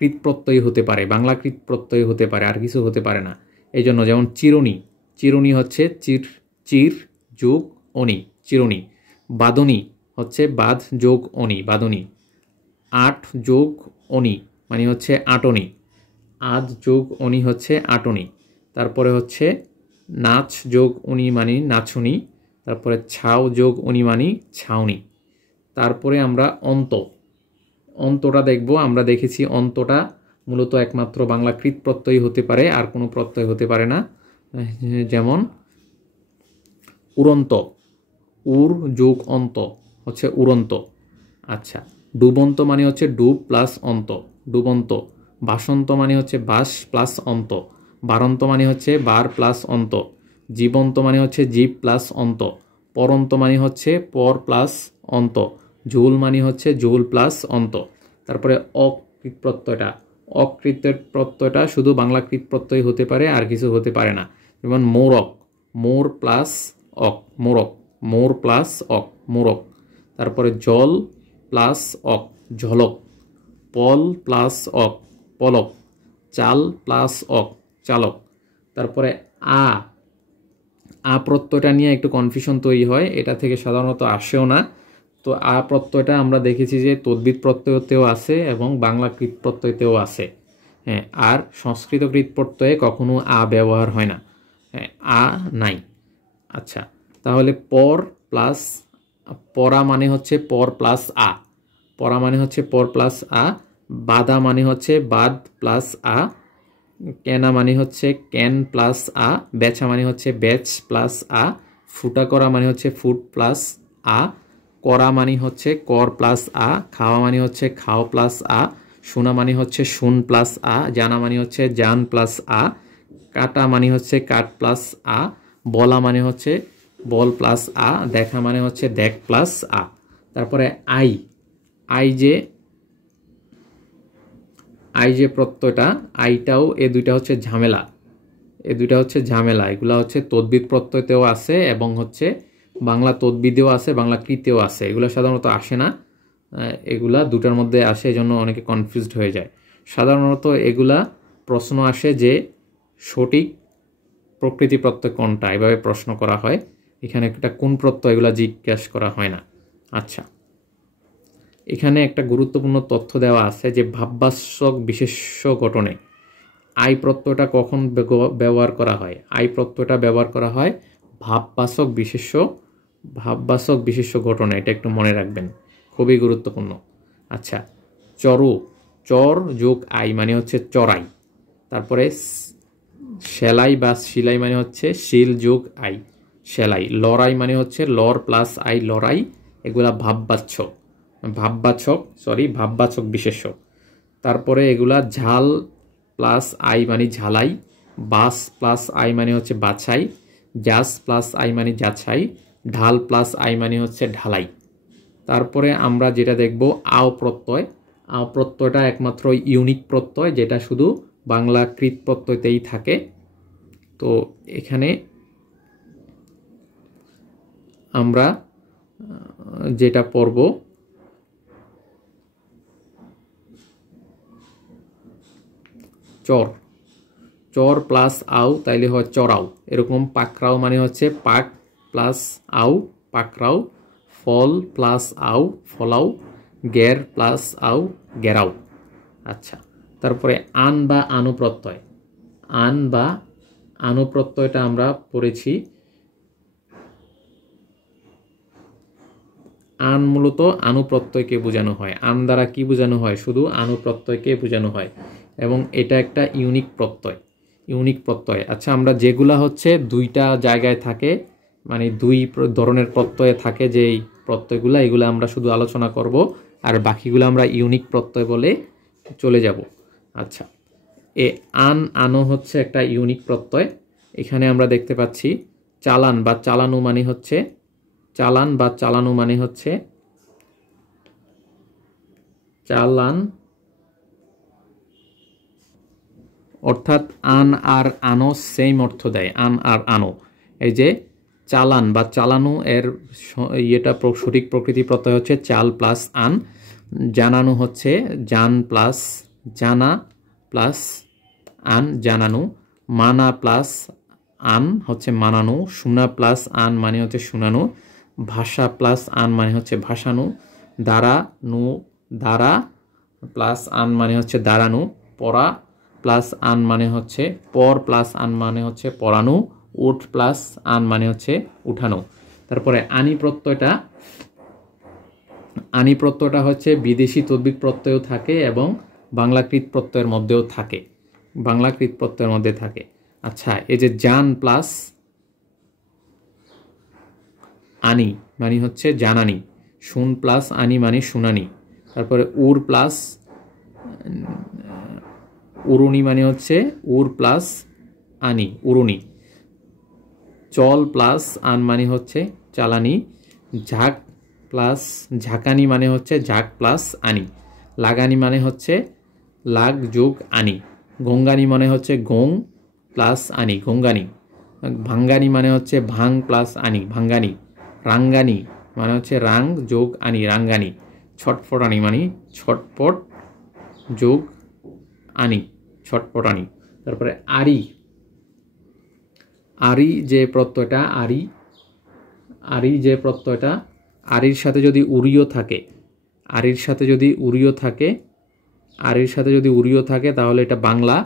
কৃত প্রত্যয় হতে পারে, বাংলা কৃত প্রত্যয় হতে পারে, আর কিছু হতে পারে না। এই জন্য যেমন চিরুনি, চিরুনি হচ্ছে চির যোগ অনি, চিরুনি। বাদনী হচ্ছে বাদ যোগ অনি, বাদনী। আট যোগ অনি মানে হচ্ছে আটনি, আদ যোগ অনি হচ্ছে আটনি। তারপরে হচ্ছে নাচ যোগ উনি মানে নাচুনি। তারপরে ছাও যোগ উনি মানে ছাউনি। তারপরে আমরা অন্তটা দেখব। আমরা দেখেছি অন্তটা মূলত একমাত্র বাংলা কৃত প্রত্যয় হতে পারে, আর কোনো প্রত্যয় হতে পারে না। যেমন উড়ন্ত, উর যোগ অন্ত হচ্ছে উড়ন্ত। আচ্ছা, ডুবন্ত মানে হচ্ছে ডুব প্লাস অন্ত, ডুবন্ত। বাসন্ত মানে হচ্ছে বাস প্লাস অন্ত। বারন্ত মানে হচ্ছে বার প্লাস অন্ত। জীবন্ত মানে হচ্ছে জীব প্লাস অন্ত। পরন্ত মানে হচ্ছে পর প্লাস অন্ত। ঝুল মানে হচ্ছে ঝুল প্লাস অন্ত। তারপরে অকৃত প্রত্যয়টা, অকৃত প্রত্যয়টা শুধু বাংলা কৃত প্রত্যয় হতে পারে, আর কিছু হতে পারে না। যেমন মোরক, মোর প্লাস অক, মোরক। মোর প্লাস অক, মোরক। তারপরে জল প্লাস অক, ঝলক। পল প্লাস অক, পলক। চাল প্লাস অক, চালক। তারপরে আ প্রত্যয়টা নিয়ে একটু কনফিউশন তৈরি হয়, এটা থেকে সাধারণত আসেও না। তো আ প্রত্যয়টা আমরা দেখেছি যে তদ্বিত প্রত্যয়তেও আছে এবং বাংলা কৃত প্রত্যয়তেও আছে। হ্যাঁ, আর সংস্কৃত কৃত প্রত্যয়ে কখনো আ ব্যবহার হয় না। হ্যাঁ, আ নাই। আচ্ছা, তাহলে পর প্লাস পরা মানে হচ্ছে পর প্লাস আ, পরা মানে হচ্ছে পর প্লাস আ। বাদা মানে হচ্ছে বাদ প্লাস আ। কেনা মানে হচ্ছে ক্যান প্লাস আ। বেচা মানে হচ্ছে বেচ প্লাস আ। ফুটা করা মানে হচ্ছে ফুট প্লাস আ। করা মানে হচ্ছে কর প্লাস আ। খাওয়া মানে হচ্ছে খাও প্লাস আ। শোনা মানে হচ্ছে শুন প্লাস আ। জানা মানে হচ্ছে জান প্লাস আ। কাটা মানে হচ্ছে কাট প্লাস আ। বলা মানে হচ্ছে বল প্লাস আ। দেখা মানে হচ্ছে দেখ প্লাস আ। তারপরে আই, আই যে প্রত্যয়টা, আইটাও এ দুইটা হচ্ছে ঝামেলা, এ দুইটা হচ্ছে ঝামেলা। এগুলা হচ্ছে তদ্বিত প্রত্যয়তেও আছে এবং হচ্ছে বাংলা তদ্বিদেও আছে, বাংলা কৃতেও আছে। এগুলো সাধারণত আসে না, এগুলা দুটার মধ্যে আসে, এই জন্য অনেকে কনফিউজড হয়ে যায়। সাধারণত এগুলা প্রশ্ন আসে যে সঠিক প্রকৃতি প্রত্যয় কোনটা, এভাবে প্রশ্ন করা হয়। এখানে একটা কোন প্রত্যয়, এগুলা জিজ্ঞাসা করা হয় না। আচ্ছা, এখানে একটা গুরুত্বপূর্ণ তথ্য দেওয়া আছে যে ভাববাচক বিশেষ্য গঠনে আই প্রত্যয়টা কখন ব্যবহার করা হয়। আই প্রত্যয়টা ব্যবহার করা হয় ভাববাচক বিশেষ্য গঠনে। এটা একটু মনে রাখবেন, খুবই গুরুত্বপূর্ণ। আচ্ছা, চরু, চর যোগ আই মানে হচ্ছে চড়াই। তারপরে সেলাই বা সিলাই মানে হচ্ছে শিল যোগ আই, সেলাই। লড়াই মানে হচ্ছে লর প্লাস আই, লড়াই। এগুলা ভাববাচক বিশেষ্য। তারপরে এগুলা ঝাল প্লাস আই মানে ঝালাই। বাস প্লাস আই মানে হচ্ছে বাছাই। জাস প্লাস আই মানে যাছাই। ঢাল প্লাস আই মানে হচ্ছে ঢালাই। তারপরে আমরা যেটা দেখব আও প্রত্যয়। আও প্রত্যয়টা একমাত্র ইউনিক প্রত্যয়, যেটা শুধু বাংলা কৃত প্রত্যয়তেই থাকে। তো এখানে আমরা যেটা পড়ব, চর, চর প্লাস আও তাইলে হয় চড়াও। এরকম পাকরাও মানে হচ্ছে পাক প্লাস আও, পাকরাও। ফল প্লাস আও, ফলাও। গের প্লাস আও, গেরাও। আচ্ছা, তারপরে আন বা আনু প্রত্যয়, আন বা আনু প্রত্যয়টা আমরা পড়েছি। আন মূলত আনু প্রত্যয়কে বোঝানো হয়। আন দ্বারা কি বোঝানো হয়? শুধু আনু প্রত্যয়কে বোঝানো হয় এবং এটা একটা ইউনিক প্রত্যয়, ইউনিক প্রত্যয়। আচ্ছা, আমরা যেগুলা হচ্ছে দুইটা জায়গায় থাকে, মানে দুই ধরনের প্রত্যয়ে থাকে, যে এই প্রত্যয়গুলো, এগুলো আমরা শুধু আলোচনা করব, আর বাকিগুলো আমরা ইউনিক প্রত্যয় বলে চলে যাব। আচ্ছা, এ আন আনো হচ্ছে একটা ইউনিক প্রত্যয়। এখানে আমরা দেখতে পাচ্ছি চালান বা চালানো মানে হচ্ছে, চালান বা চালানো মানে হচ্ছে চালান, অর্থাৎ আন আর আনো সেম অর্থ দেয়, আন আর আনো। এই যে চালান বা চালানো এর ইয়েটা সঠিক প্রকৃতি প্রত্যয় হচ্ছে চাল প্লাস আন। জানানো হচ্ছে জান প্লাস জানা প্লাস আন, জানানো। মানা প্লাস আন হচ্ছে মানানো। শোনা প্লাস আন মানে হচ্ছে শোনানো। ভাষা প্লাস আন মানে হচ্ছে ভাষানো। দাঁড়ানো, দাঁড়া প্লাস আন মানে হচ্ছে দাঁড়ানো। পড়া প্লাস আন মানে হচ্ছে পর প্লাস আন মানে হচ্ছে পড়ানো। উঠ প্লাস আন মানে হচ্ছে উঠানো। তারপরে আনি প্রত্যয়টা, আনি প্রত্যয়টা হচ্ছে বিদেশি তদ্বির প্রত্যয়ও থাকে এবং বাংলাকৃত প্রত্যয়ের মধ্যেও থাকে, বাংলাকৃত প্রত্যয়ের মধ্যে থাকে। আচ্ছা, এই যে জান প্লাস আনি মানে হচ্ছে জানানি। শুন প্লাস আনি মানে শুনানি। তারপরে উর প্লাস উরুনি মানে হচ্ছে উর প্লাস আনি, উরুনি। চল প্লাস আন মানে হচ্ছে চালানি। ঝাঁক প্লাস ঝাঁকানি মানে হচ্ছে ঝাঁক প্লাস আনি। লাগানি মানে হচ্ছে লাগ যোগ আনি। গঙ্গানি মানে হচ্ছে গং প্লাস আনি, গঙ্গানি। ভাঙ্গানি মানে হচ্ছে ভাং প্লাস আনি, ভাঙ্গানি। রাঙ্গানি মানে হচ্ছে রাং যোগ আনি, রাঙ্গানি। ছটফটানি মানে ছটপট যোগ আনি, ছটপটানি। তারপরে আরি, আরি যে প্রত্যয়টা, আরি, আরি যে প্রত্যয়টা, আরির সাথে যদি উড়িও থাকে, আরির সাথে যদি উড়িও থাকে, আরির সাথে যদি উড়িও থাকে তাহলে এটা বাংলা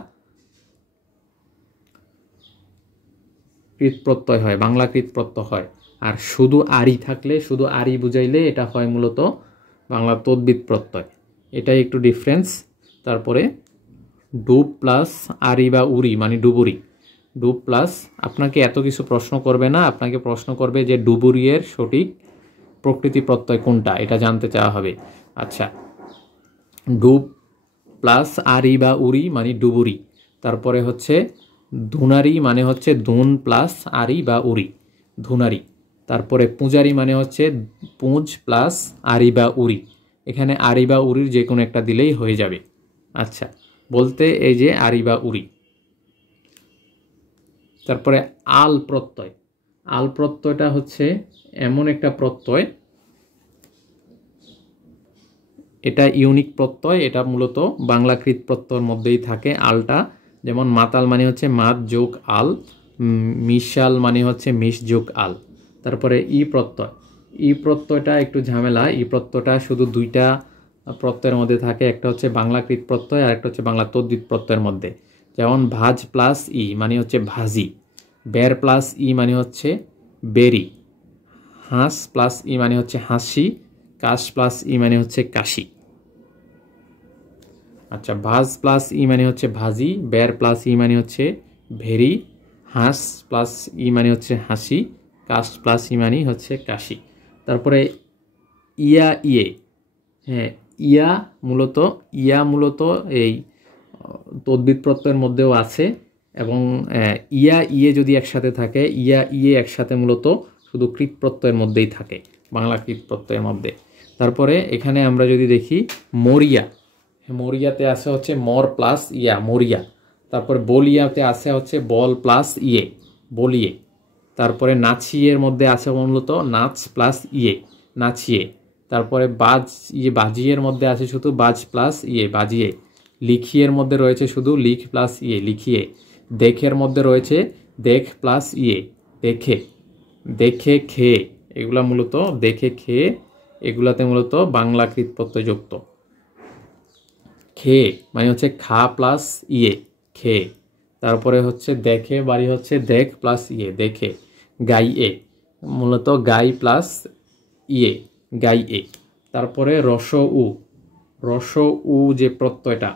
কৃত প্রত্যয় হয়, বাংলা কৃত প্রত্যয় হয়। আর শুধু আরি থাকলে, শুধু আরি বুঝাইলে এটা হয় মূলত বাংলা তদ্বিত প্রত্যয়। এটাই একটু ডিফারেন্স। তারপরে ডুব প্লাস আরি বা উরি মানে ডুবুরি। ডুব প্লাস, আপনাকে এত কিছু প্রশ্ন করবে না, আপনাকে প্রশ্ন করবে যে ডুবুরিয়ের সঠিক প্রকৃতি প্রত্যয় কোনটা, এটা জানতে চাওয়া হবে। আচ্ছা, ডুব প্লাস আরি বা উরি মানে ডুবুরি। তারপরে হচ্ছে ধুনারি মানে হচ্ছে ধুন প্লাস আরি বা উরি, ধুনারি। তারপরে পূজারি মানে হচ্ছে পুঁজ প্লাস আরি বা উরি। এখানে আরি বা উরির যে কোনো একটা দিলেই হয়ে যাবে। আচ্ছা, বলতে এই যে আরি বা উরি। তারপরে আল প্রত্যয়, আল প্রত্যয়টা হচ্ছে এমন একটা প্রত্যয়, এটা ইউনিক প্রত্যয়, এটা মূলত বাংলাকৃত প্রত্যয়ের মধ্যেই থাকে আলটা। যেমন মাতাল মানে হচ্ছে মাত যোগ আল, মিশাল মানে হচ্ছে মিশ যোগ আল। তারপরে ই প্রত্যয়, ই প্রত্যয়টা একটু ঝামেলা। ই প্রত্যয়টা শুধু দুইটা প্রত্যয়ের মধ্যে থাকে, একটা হচ্ছে বাংলাকৃত প্রত্যয় আর একটা হচ্ছে বাংলা তদ্বিত প্রত্যয়ের মধ্যে। যেমন ভাজ প্লাস ই মানে হচ্ছে ভাজি। বের প্লাস ই মানে হচ্ছে বেরি। হাঁস প্লাস ই মানে হচ্ছে হাসি। কাশ প্লাস ই মানে হচ্ছে কাশি। আচ্ছা, ভাজ প্লাস ই মানে হচ্ছে ভাজি। বের প্লাস ই মানে হচ্ছে ভেরি। হাঁস প্লাস ই মানে হচ্ছে হাসি। কাশ প্লাস ই মানে হচ্ছে কাশি। তারপরে ইয়া ইয়ে, হ্যাঁ, ইয়া মূলত, ইয়া মূলত এই তদ্বিত প্রত্যয়ের মধ্যেও আছে এবং ইয়া ইয়ে যদি একসাথে থাকে, ইয়া ইয়ে একসাথে মূলত শুধু কৃত প্রত্যয়ের মধ্যেই থাকে, বাংলা কৃত প্রত্যয়ের মধ্যে। তারপরে এখানে আমরা যদি দেখি মরিয়া, মরিয়াতে আছে হচ্ছে মর প্লাস ইয়া, মরিয়া। তারপরে বলিয়াতে আছে হচ্ছে বল প্লাস ইয়ে, বলিয়ে। তারপরে নাচিয়ের মধ্যে আছে মূলত নাচ প্লাস ইয়ে, নাচিয়ে। তারপরে বাজ ইয়ে, বাজিয়ের মধ্যে আছে শুধু বাজ প্লাস ইয়ে, বাজিয়ে। লিখিয়ের মধ্যে রয়েছে শুধু লিখ প্লাস ইয়ে, লিখিয়ে। দেখের মধ্যে রয়েছে দেখ প্লাস ইয়ে, দেখে। দেখে খেয়ে, এগুলা মূলত দেখে খেয়ে, এগুলাতে মূলত বাংলা কৃত প্রত্যয় যুক্ত। খে মানে হচ্ছে খা প্লাস ইয়ে, খে। তারপরে হচ্ছে দেখে বাড়ি হচ্ছে দেখ প্লাস ইয়ে, দেখে। গাই এ মূলত গাই প্লাস ইয়ে, গাই এ। তারপরে রস উ, রস উ যে প্রত্যয়টা,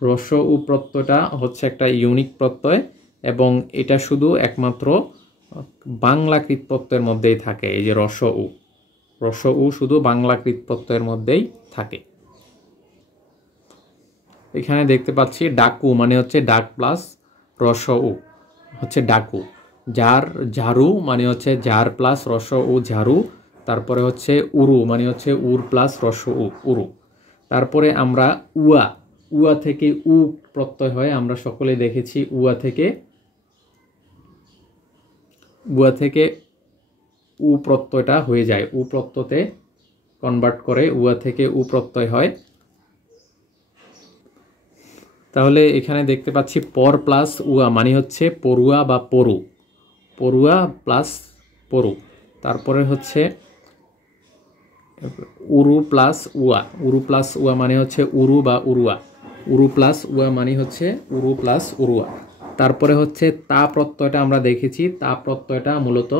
রস উ প্রত্যয়টা হচ্ছে একটা ইউনিক প্রত্যয় এবং এটা শুধু একমাত্র বাংলাকৃত প্রত্যয়ের মধ্যেই থাকে। এই যে রস উ, রস উ শুধু বাংলাকৃত প্রত্যয়ের মধ্যেই থাকে। এখানে দেখতে পাচ্ছি ডাকু মানে হচ্ছে ডাক প্লাস রস উ হচ্ছে ডাকু। যার, ঝাড়ু মানে হচ্ছে যার প্লাস রস উ ঝাড়ু। তারপরে হচ্ছে উরু মানে হচ্ছে উর প্লাস রস উ উরু। তারপরে আমরা উয়া, উয়া থেকে উ প্রত্যয় হয়, আমরা সকলে দেখেছি উয়া থেকে, উয়া থেকে উ প্রত্যয়টা হয়ে যায়, উ প্রত্যয়তে কনভার্ট করে উয়া থেকে উ প্রত্যয় হয়। তাহলে এখানে দেখতে পাচ্ছি পর প্লাস উয়া মানে হচ্ছে পড়ুয়া বা পড়ু, পড়ুয়া প্লাস পড়ু। তারপরে হচ্ছে উরু প্লাস উয়া, উরু প্লাস উয়া মানে হচ্ছে উরু বা উরুয়া, উরু প্লাস উয়া মানে হচ্ছে উরু প্লাস উরুয়া। তারপরে হচ্ছে তা প্রত্যয়টা আমরা দেখেছি, তা প্রত্যয়টা মূলত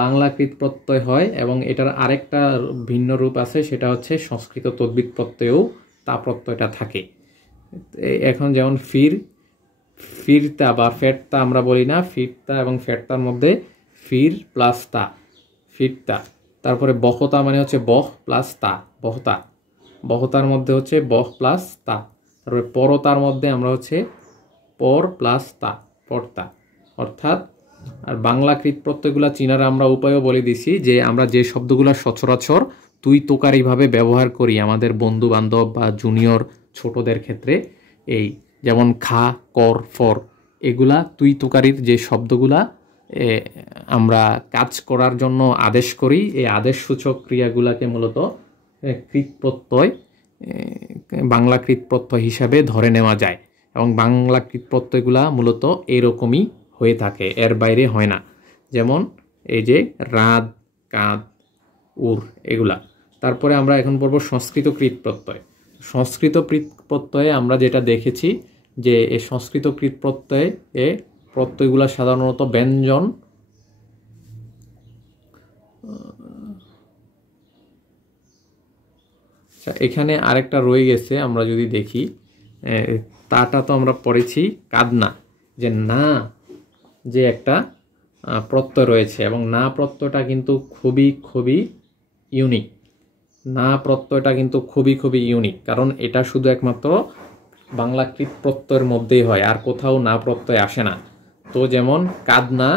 বাংলাকৃত প্রত্যয় হয় এবং এটার আরেকটা ভিন্ন রূপ আছে, সেটা হচ্ছে সংস্কৃত তদ্বিত প্রত্যয়েও তা প্রত্যয়টা থাকে। এখন যেমন ফির, ফিরতা বা ফেরতা আমরা বলি না, ফিরতা এবং ফেরতার মধ্যে ফির প্লাস তা, ফিরতা। তারপরে বহতা মানে হচ্ছে বহ প্লাস তা, বহতা, বহতার মধ্যে হচ্ছে বহ প্লাস তা। তারপরে পরতার মধ্যে আমরা হচ্ছে পর প্লাস তা, পর্তা। অর্থাৎ আর বাংলাকৃত প্রত্যয়গুলা চিনার আমরা উপায়ও বলে দিছি, যে আমরা যে শব্দগুলো সচরাচর তুই তোকারিভাবে ব্যবহার করি আমাদের বন্ধু বান্ধব বা জুনিয়র ছোটদের ক্ষেত্রে, এই যেমন খা, কর, ফর, এগুলা তুই তোকারির যে শব্দগুলা আমরা কাজ করার জন্য আদেশ করি, এই আদেশসূচক ক্রিয়াগুলাকে মূলত কৃত প্রত্যয়, বাংলাকৃত প্রত্যয় হিসাবে ধরে নেওয়া যায় এবং বাংলাকৃত প্রত্যয়গুলা মূলত এরকমই হয়ে থাকে, এর বাইরে হয় না। যেমন এই যে রাত, কাঁদ, উর, এগুলা। তারপরে আমরা এখন পড়ব সংস্কৃতকৃত প্রত্যয়। সংস্কৃতকৃত প্রত্যয়ে আমরা যেটা দেখেছি যে এই সংস্কৃতকৃত প্রত্যয়ে প্রত্যয়গুলা সাধারণত ব্যঞ্জন, এখানে আরেকটা রয়ে গেছে, আমরা যদি দেখি তাটা তো আমরা পড়েছি কাদনা, যে না যে একটা প্রত্যয় রয়েছে এবং না প্রত্যয়টা কিন্তু খুবই খুবই ইউনিক, না প্রত্যয়টা কিন্তু খুবই খুবই ইউনিক, কারণ এটা শুধু একমাত্র বাংলাকৃত প্রত্যয়ের মধ্যেই হয়, আর কোথাও না প্রত্যয় আসে না। তো যেমন কাদনা,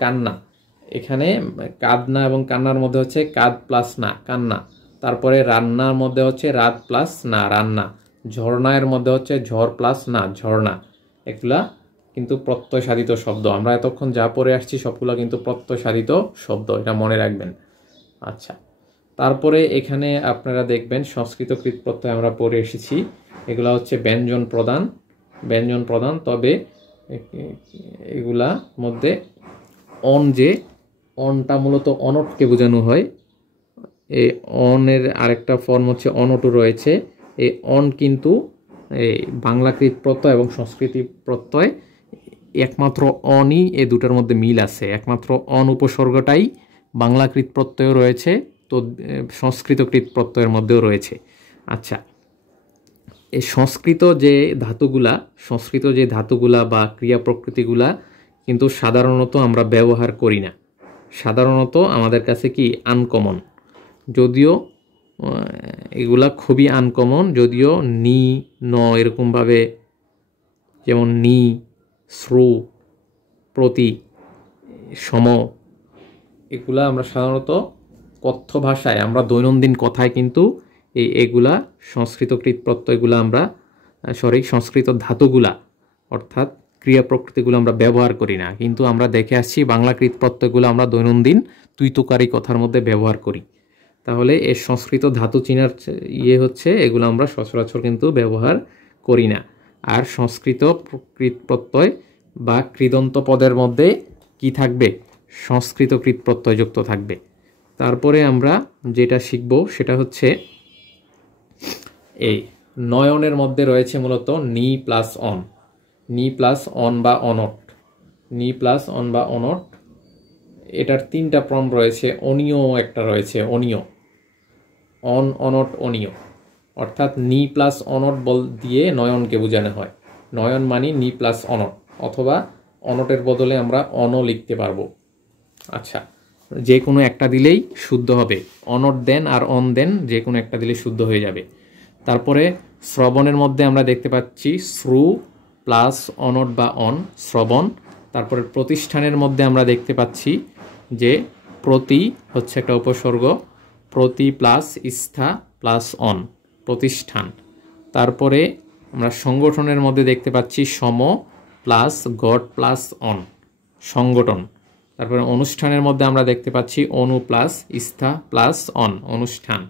কান্না, এখানে কাদনা এবং কান্নার মধ্যে হচ্ছে কাদ প্লাস না, কান্না। তারপরে রান্নার মধ্যে হচ্ছে রাত প্লাস না, রান্না। ঝর্ণার মধ্যে হচ্ছে ঝড় প্লাস না, ঝর্ণা। এগুলা কিন্তু প্রত্যয় সাধিত শব্দ, আমরা এতক্ষণ যা পড়ে আসছি সবগুলো কিন্তু প্রত্যয় সাধিত শব্দ, এটা মনে রাখবেন। আচ্ছা, তারপরে এখানে আপনারা দেখবেন সংস্কৃতকৃত প্রত্যয় আমরা পড়ে এসেছি, এগুলা হচ্ছে ব্যঞ্জন প্রদান, ব্যঞ্জন প্রদান। তবে এগুলা মধ্যে অন, যে অনটা মূলত অনটকে বোঝানো হয়, এই অনের আরেকটা ফর্ম হচ্ছে অনটু রয়েছে। এই অন কিন্তু এই বাংলাকৃত প্রত্যয় এবং সংস্কৃতি প্রত্যয় একমাত্র অনই, এ দুটার মধ্যে মিল আছে, একমাত্র অন উপসর্গটাই বাংলাকৃত প্রত্যয় রয়েছে, তো সংস্কৃতকৃত প্রত্যয়ের মধ্যেও রয়েছে। আচ্ছা, এই সংস্কৃত যে ধাতুগুলা বা ক্রিয়া প্রকৃতিগুলা কিন্তু সাধারণত আমরা ব্যবহার করি না, সাধারণত আমাদের কাছে কি আনকমন, যদিও এগুলা খুবই আনকমন, যদিও নি, ন এরকমভাবে, যেমন নি, শ্রু, প্রতি, সম, এগুলা আমরা সাধারণত কথ্য ভাষায়, আমরা দৈনন্দিন কথায় কিন্তু এগুলা সংস্কৃতকৃত প্রত্যয়গুলো আমরা সংস্কৃত ধাতুগুলা অর্থাৎ ক্রিয়া প্রকৃতিগুলো আমরা ব্যবহার করি না, কিন্তু আমরা দেখে আসছি বাংলাকৃত প্রত্যয়গুলো আমরা দৈনন্দিন তুই তোকারি কথার মধ্যে ব্যবহার করি। তাহলে এর সংস্কৃত ধাতু চিনার হচ্ছে এগুলো আমরা সচরাচর কিন্তু ব্যবহার করি না। আর সংস্কৃত কৃত প্রত্যয় বা কৃদন্ত পদের মধ্যে কি থাকবে, সংস্কৃতকৃত প্রত্যয় যুক্ত থাকবে। তারপরে আমরা যেটা শিখব সেটা হচ্ছে এই নয়নের মধ্যে রয়েছে মূলত নি প্লাস অন, নি প্লাস অন বা অনট, নি প্লাস অন বা অনট। এটার তিনটা ফর্ম রয়েছে, অনিয় একটা রয়েছে, অনিয়, অন অনট অনিয়, অর্থাৎ নি প্লাস অনট বল দিয়ে নয়নকে বোঝানো হয়। নয়ন মানে নি প্লাস অনট, অথবা অনটের বদলে আমরা অনও লিখতে পারবো। আচ্ছা, যে কোনো একটা দিলেই শুদ্ধ হবে, অনট দেন আর অন দেন, যে কোনো একটা দিলে শুদ্ধ হয়ে যাবে। তারপরে শ্রবণের মধ্যে আমরা দেখতে পাচ্ছি শ্রু প্লাস অনট বা অন, শ্রবণ। তারপরে প্রতিষ্ঠানের মধ্যে আমরা দেখতে পাচ্ছি যে প্রতি হচ্ছে একটা উপসর্গ, প্রতি প্লাস স্থা প্লাস অন, প্রতিষ্ঠান। তারপরে আমরা সংগঠনের মধ্যে দেখতে পাচ্ছি সম প্লাস গড প্লাস অন, সংগঠন। তারপরে অনুষ্ঠানের মধ্যে আমরা দেখতে পাচ্ছি অনু প্লাস স্থা প্লাস অন, অনুষ্ঠান।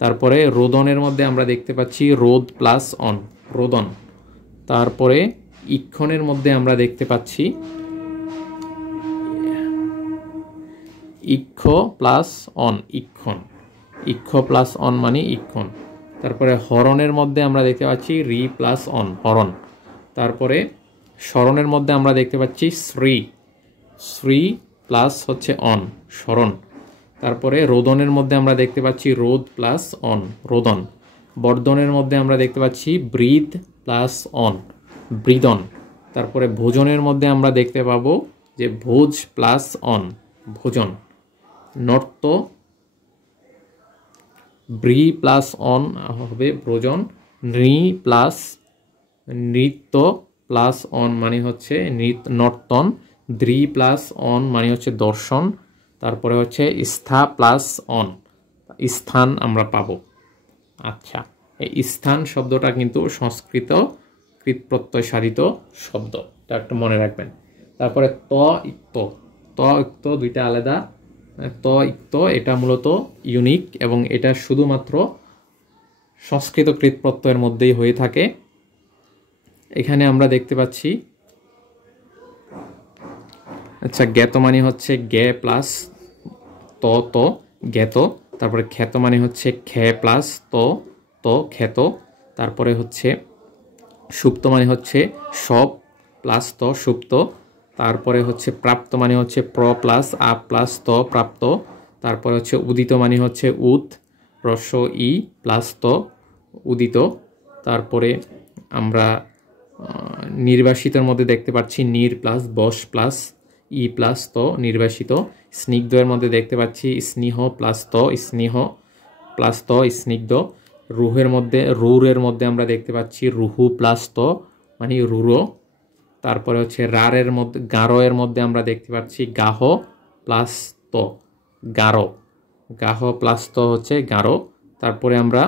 তারপরে রোদনের মধ্যে আমরা দেখতে পাচ্ছি রোদ প্লাস অন, রোদন। তারপরে ইক্ষণের মধ্যে আমরা দেখতে পাচ্ছি ইক্ষ প্লাস অন, ইক্ষণ, ইক্ষ প্লাস অন মানে ইক্ষণ। তারপরে হরণের মধ্যে আমরা দেখতে পাচ্ছি রি প্লাস অন, হরণ। তারপরে স্মরণের মধ্যে আমরা দেখতে পাচ্ছি শ্রী, শ্রী প্লাস হচ্ছে অন, স্মরণ। তারপরে রোদনের মধ্যে আমরা দেখতে পাচ্ছি রোদ প্লাস অন, রোদন। বর্ধনের মধ্যে আমরা দেখতে পাচ্ছি ব্রিদ প্লাস অন, ব্রিদন। তারপরে ভোজনের মধ্যে আমরা দেখতে পাবো যে ভোজ প্লাস অন, ভোজন। নর্ত, ব্রি প্লাস অন হবে ভোজন, নৃ প্লাস নৃত্য প্লাস অন মানে হচ্ছে নর্তন, দ্রি প্লাস অন মানে হচ্ছে দর্শন। তারপরে হচ্ছে স্থা প্লাস অন, স্থান আমরা পাবো। আচ্ছা, এই স্থান শব্দটা কিন্তু সংস্কৃত কৃৎপ্রত্যয় সাধিত শব্দ, এটা একটু মনে রাখবেন। তারপরে ত ইক্ত, ত ইক্ত দুইটা আলাদা, ত ইক্ত এটা মূলত ইউনিক এবং এটা শুধুমাত্র সংস্কৃত কৃৎপ্রত্যয়ের মধ্যেই হয়ে থাকে। এখানে আমরা দেখতে পাচ্ছি, আচ্ছা, জ্ঞাত মানে হচ্ছে জ্ঞে প্লাস ত, ত জ্ঞাত। তারপরে খ্যাত মানে হচ্ছে খে প্লাস ত, ত খ্যাত। তারপরে হচ্ছে সুপ্ত মানে হচ্ছে সব প্লাস ত, সুপ্ত। তারপরে হচ্ছে প্রাপ্ত মানে হচ্ছে প্র প্লাস আ প্লাস ত, প্রাপ্ত। তারপরে হচ্ছে উদিত মানে হচ্ছে উদ রস্য ই প্লাস ত, উদিত। তারপরে আমরা নির্বাসিতের মধ্যে দেখতে পাচ্ছি নির প্লাস বস প্লাস ই প্লাস ত, নির্বাসিত। স্নিগ্ধের মধ্যে দেখতে পাচ্ছি স্নিহ প্লাস ত, স্নেহ প্লাস ত, স্নিগ্ধ। রুহের মধ্যে রুরের মধ্যে আমরা দেখতে পাচ্ছি রুহু প্লাস ত মানে রুরো। তারপরে হচ্ছে রারের মধ্যে গারোয়ের মধ্যে আমরা দেখতে পাচ্ছি গাহ প্লাস ত, গারো, গাহ প্লাস ত হচ্ছে গারো। তারপরে আমরা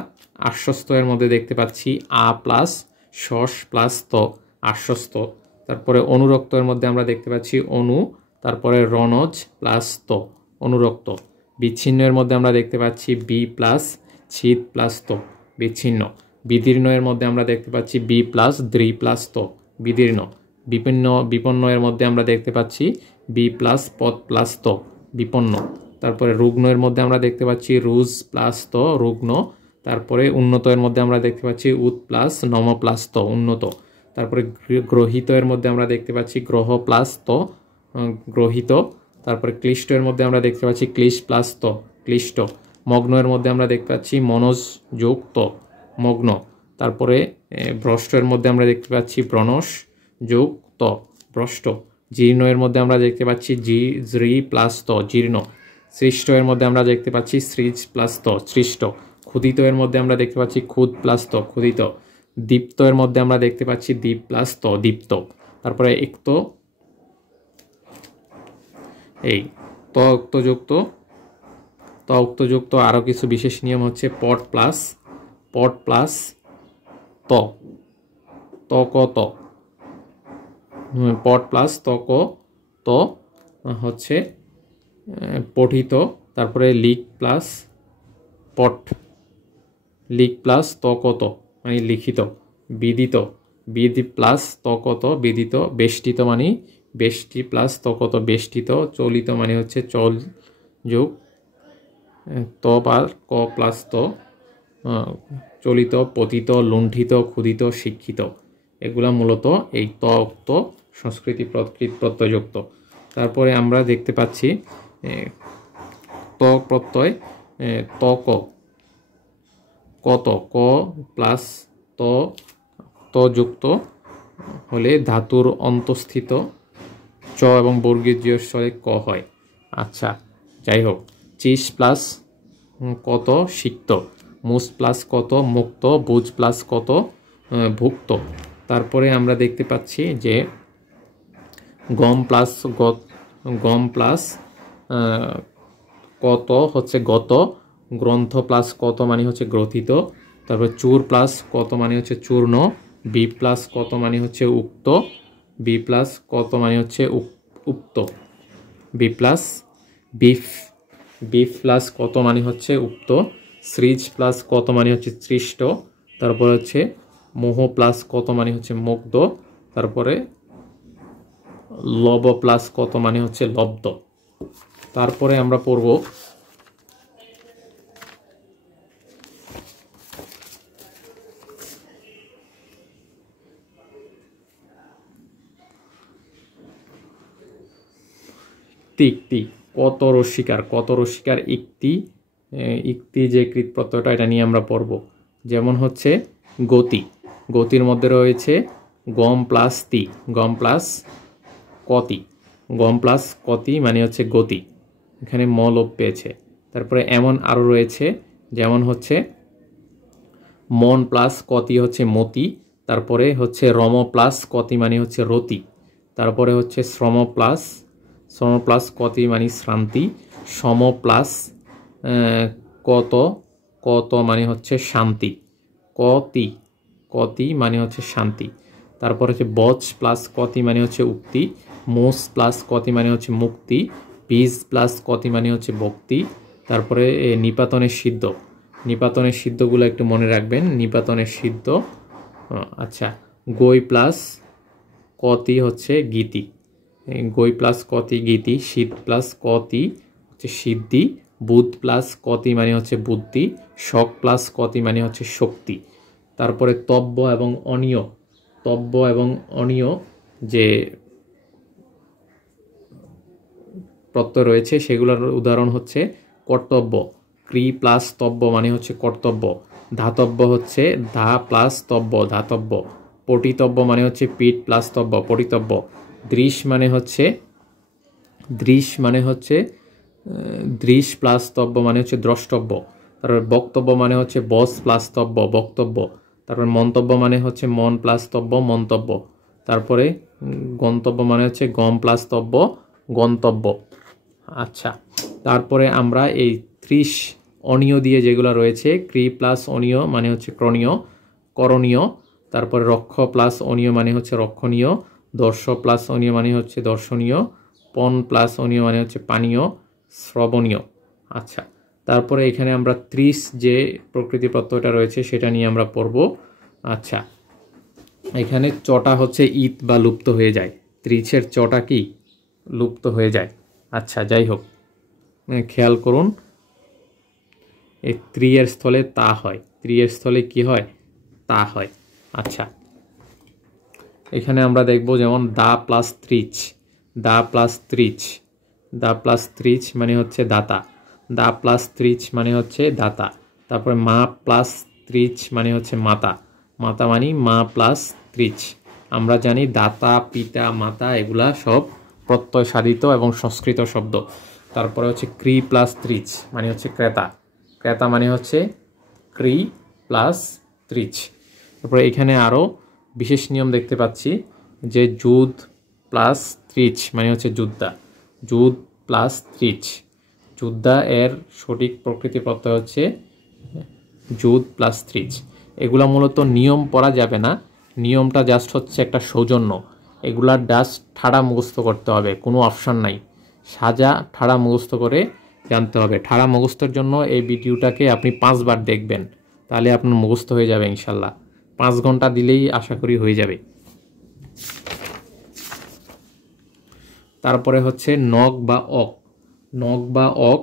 আশ্বস্ত এর মধ্যে দেখতে পাচ্ছি আ প্লাস শস প্লাস ত, আশ্বস্ত। তারপরে অনুরক্ত এর মধ্যে আমরা দেখতে পাচ্ছি অনু, তারপরে রনজ প্লাস ত, অনুরক্ত। বিচ্ছিন্ন এর মধ্যে আমরা দেখতে পাচ্ছি বি প্লাস ছিদ প্লাস ত, বিচ্ছিন্ন। বিদীর্ণ এর মধ্যে আমরা দেখতে পাচ্ছি বি প্লাস দ্রি প্লাস ত, বিদীর্ণ। বিপন্ন এর মধ্যে আমরা দেখতে পাচ্ছি বি প্লাস পদ প্লাস ত, বিপন্ন। তারপরে রুগ্ন এর মধ্যে আমরা দেখতে পাচ্ছি রুজ প্লাস ত, রুগ্ন। তারপরে উন্নত এর মধ্যে আমরা দেখতে পাচ্ছি উদ প্লাস নম প্লাস ত, উন্নত। তারপরে গ্রহিত এর মধ্যে আমরা দেখতে পাচ্ছি গ্রহ প্লাস ত, গ্রহিত। তারপরে ক্লিষ্ট এর মধ্যে আমরা দেখতে পাচ্ছি ক্লিশ প্লাস ত, ক্লিষ্ট। মগ্ন এর মধ্যে আমরা দেখতে পাচ্ছি মনোজ যোগ ত, মগ্ন। তারপরে ভ্রষ্ট এর মধ্যে আমরা দেখতে পাচ্ছি ব্রণস যোগ ত, ভ্রষ্ট। জীর্ণ এর মধ্যে আমরা দেখতে পাচ্ছি জ্রি প্লাস ত, জীর্ণ। সৃষ্ট এর মধ্যে আমরা দেখতে পাচ্ছি সৃজ প্লাস ত, সৃষ্ট। ক্ষুদিত এর মধ্যে আমরা দেখতে পাচ্ছি ক্ষুদ প্লাস ত, ক্ষুদিত। দীপ্ত এর মধ্যে আমরা দেখতে পাচ্ছি দীপ প্লাস ত, দীপ্ত। তারপরে ইক্ত, এই ত উক্তযুক্ত, ত উক্তযুক্ত আরও কিছু বিশেষ নিয়ম হচ্ছে পট প্লাস ত, তক ত, পট প্লাস তক ত হচ্ছে পঠিত। তারপরে লিক প্লাস পট, লিক প্লাস তকত মানে লিখিত। বিদিত, বিদ প্লাস তকত বিদিত। বেষ্টিত মানে বেষ্টি প্লাস তকত, বেষ্টিত। চলিত মানে হচ্ছে চল যোগ ত বা ক প্লাস ত, চলিত, পতিত, লুণ্ঠিত, ক্ষুধিত, শিক্ষিত, এগুলা মূলত এই ত উক্ত সংস্কৃতি প্রত্যয়যুক্ত। তারপরে আমরা দেখতে পাচ্ছি ত প্রত্যয় তক, কত, ক প্লাস ত যুক্ত হলে ধাতুর অন্তঃস্থিত চ এবং বর্গীয় স্বরে ক হয়। আচ্ছা, যাই হোক, চিস প্লাস কত, সিক্ত, মুস প্লাস কত, মুক্ত, বুঝ প্লাস কত, ভুক্ত। তারপরে আমরা দেখতে পাচ্ছি যে গম প্লাস কত হচ্ছে গত, গ্রন্থ প্লাস কত মানে হচ্ছে গ্রথিত, তারপর চূর প্লাস কত মানে হচ্ছে চূর্ণ, বি প্লাস কত মানে হচ্ছে উক্ত, বি প্লাস কত মানে হচ্ছে উক্ত, বি প্লাস বিফ প্লাস কত মানে হচ্ছে উক্ত, সৃজ প্লাস কত মানে হচ্ছে সৃষ্ট, তারপরে হচ্ছে মোহ প্লাস কত মানে হচ্ছে মুগ্ধ, তারপরে লব প্লাস কত মানে হচ্ছে লব্ধ। তারপরে আমরা পড়ব ইক্তি, কত রস্বীকার ইক্তি যে কৃত প্রত্যয়টা, এটা নিয়ে আমরা পড়ব। যেমন হচ্ছে গতির মধ্যে রয়েছে গম প্লাস কতি মানে হচ্ছে গতি, এখানে ম লোপ পেয়েছে। তারপরে এমন আরও রয়েছে, যেমন হচ্ছে মন প্লাস কতি হচ্ছে মতি, তারপরে হচ্ছে রম প্লাস কতি মানে হচ্ছে রতি, তারপরে হচ্ছে শ্রম প্লাস কতি মানে শ্রান্তি, সম প্লাস কত মানে হচ্ছে শান্তি, কতি মানে হচ্ছে শান্তি। তারপর হচ্ছে বচ প্লাস কতি মানে হচ্ছে উক্তি, মোস প্লাস কতি মানে হচ্ছে মুক্তি, বীজ প্লাস কতি মানে হচ্ছে ভক্তি। তারপরে নিপাতনের সিদ্ধগুলো একটু মনে রাখবেন, নিপাতনের সিদ্ধ। আচ্ছা, গই প্লাস কতি হচ্ছে গীতি, গই প্লাস কতি গীতি, শীত প্লাস কতি হচ্ছে সিদ্ধি, বুধ প্লাস কতি মানে হচ্ছে বুদ্ধি, শক প্লাস কতি মানে হচ্ছে শক্তি। তারপরে তব্য এবং অনীয় যে প্রত্যয় রয়েছে সেগুলোর উদাহরণ হচ্ছে কর্তব্য, ক্রি প্লাস তব্য মানে হচ্ছে কর্তব্য, ধাতব্য হচ্ছে ধা প্লাস তব্য ধাতব্য, পটিতব্য মানে হচ্ছে পিঠ প্লাস তব্য পটিতব্য, দৃশ মানে হচ্ছে দৃশ প্লাস তব্য মানে হচ্ছে দ্রষ্টব্য, তারপর বক্তব্য মানে হচ্ছে বস প্লাস তব্য বক্তব্য, তারপর মন্তব্য মানে হচ্ছে মন প্লাস তব্য মন্তব্য, তারপরে গন্তব্য মানে হচ্ছে গম প্লাস তব্য গন্তব্য। আচ্ছা, তারপরে আমরা এই 30 অনীয় দিয়ে যেগুলো রয়েছে, ক্রি প্লাস অনীয় মানে হচ্ছে করণীয়, তারপরে রক্ষ প্লাস অনীয় মানে হচ্ছে রক্ষণীয়, দর্শ প্লাস অনীয় মানে হচ্ছে দর্শনীয়, পন প্লাস অনীয় মানে হচ্ছে পানীয়, শ্রবণীয়। আচ্ছা, তারপরে এখানে আমরা 30 যে প্রকৃতি প্রত্যয়টা রয়েছে সেটা নিয়ে আমরা পড়ব। আচ্ছা, এখানে চটা হচ্ছে ইত বা লুপ্ত হয়ে যায়, 30-এর চটা কি লুপ্ত হয়ে যায়। আচ্ছা, যাই হোক, খেয়াল করুন, এই ত্রিয়ের স্থলে তা হয়, ত্রিয়ের স্থলে কি হয়, তা হয়। আচ্ছা, এখানে আমরা দেখব যেমন দা প্লাস ত্রিচ মানে হচ্ছে দাতা, দা প্লাস ত্রিচ মানে হচ্ছে দাতা, তারপরে মা প্লাস ত্রিচ মানে হচ্ছে মাতা মানে মা প্লাস ত্রিচ। আমরা জানি দাতা, পিতা, মাতা এগুলা সব প্রত্যয় সাধিত এবং সংস্কৃত শব্দ। তারপরে হচ্ছে ক্রি প্লাস ত্রিচ মানে হচ্ছে ক্রেতা মানে হচ্ছে ক্রি প্লাস ত্রিচ। তারপরে এখানে আরও বিশেষ নিয়ম দেখতে পাচ্ছি যে যুদ প্লাস ত্রিচ মানে হচ্ছে যুদ্ধা, যুদ প্লাস ত্রিচ, যুদ্ধা এর সঠিক প্রকৃতি প্রত্যয় হচ্ছে যুদ প্লাস ত্রিচ। এগুলা মূলত নিয়ম পড়া যাবে না, নিয়মটা জাস্ট হচ্ছে একটা সৌজন্য, এগুলা জাস্ট ঠাড়া মুখস্থ করতে হবে, কোনো অপশন নাই, সাজা ঠাড়া মুখস্থ করে জানতে হবে। ঠাড়া মুখস্থের জন্য এই ভিডিওটাকে আপনি 5 বার দেখবেন, তাহলে আপনার মুখস্থ হয়ে যাবে ইনশাল্লাহ, 5 ঘন্টা দিলেই আশা করি হয়ে যাবে। তারপরে হচ্ছে নগ বা অক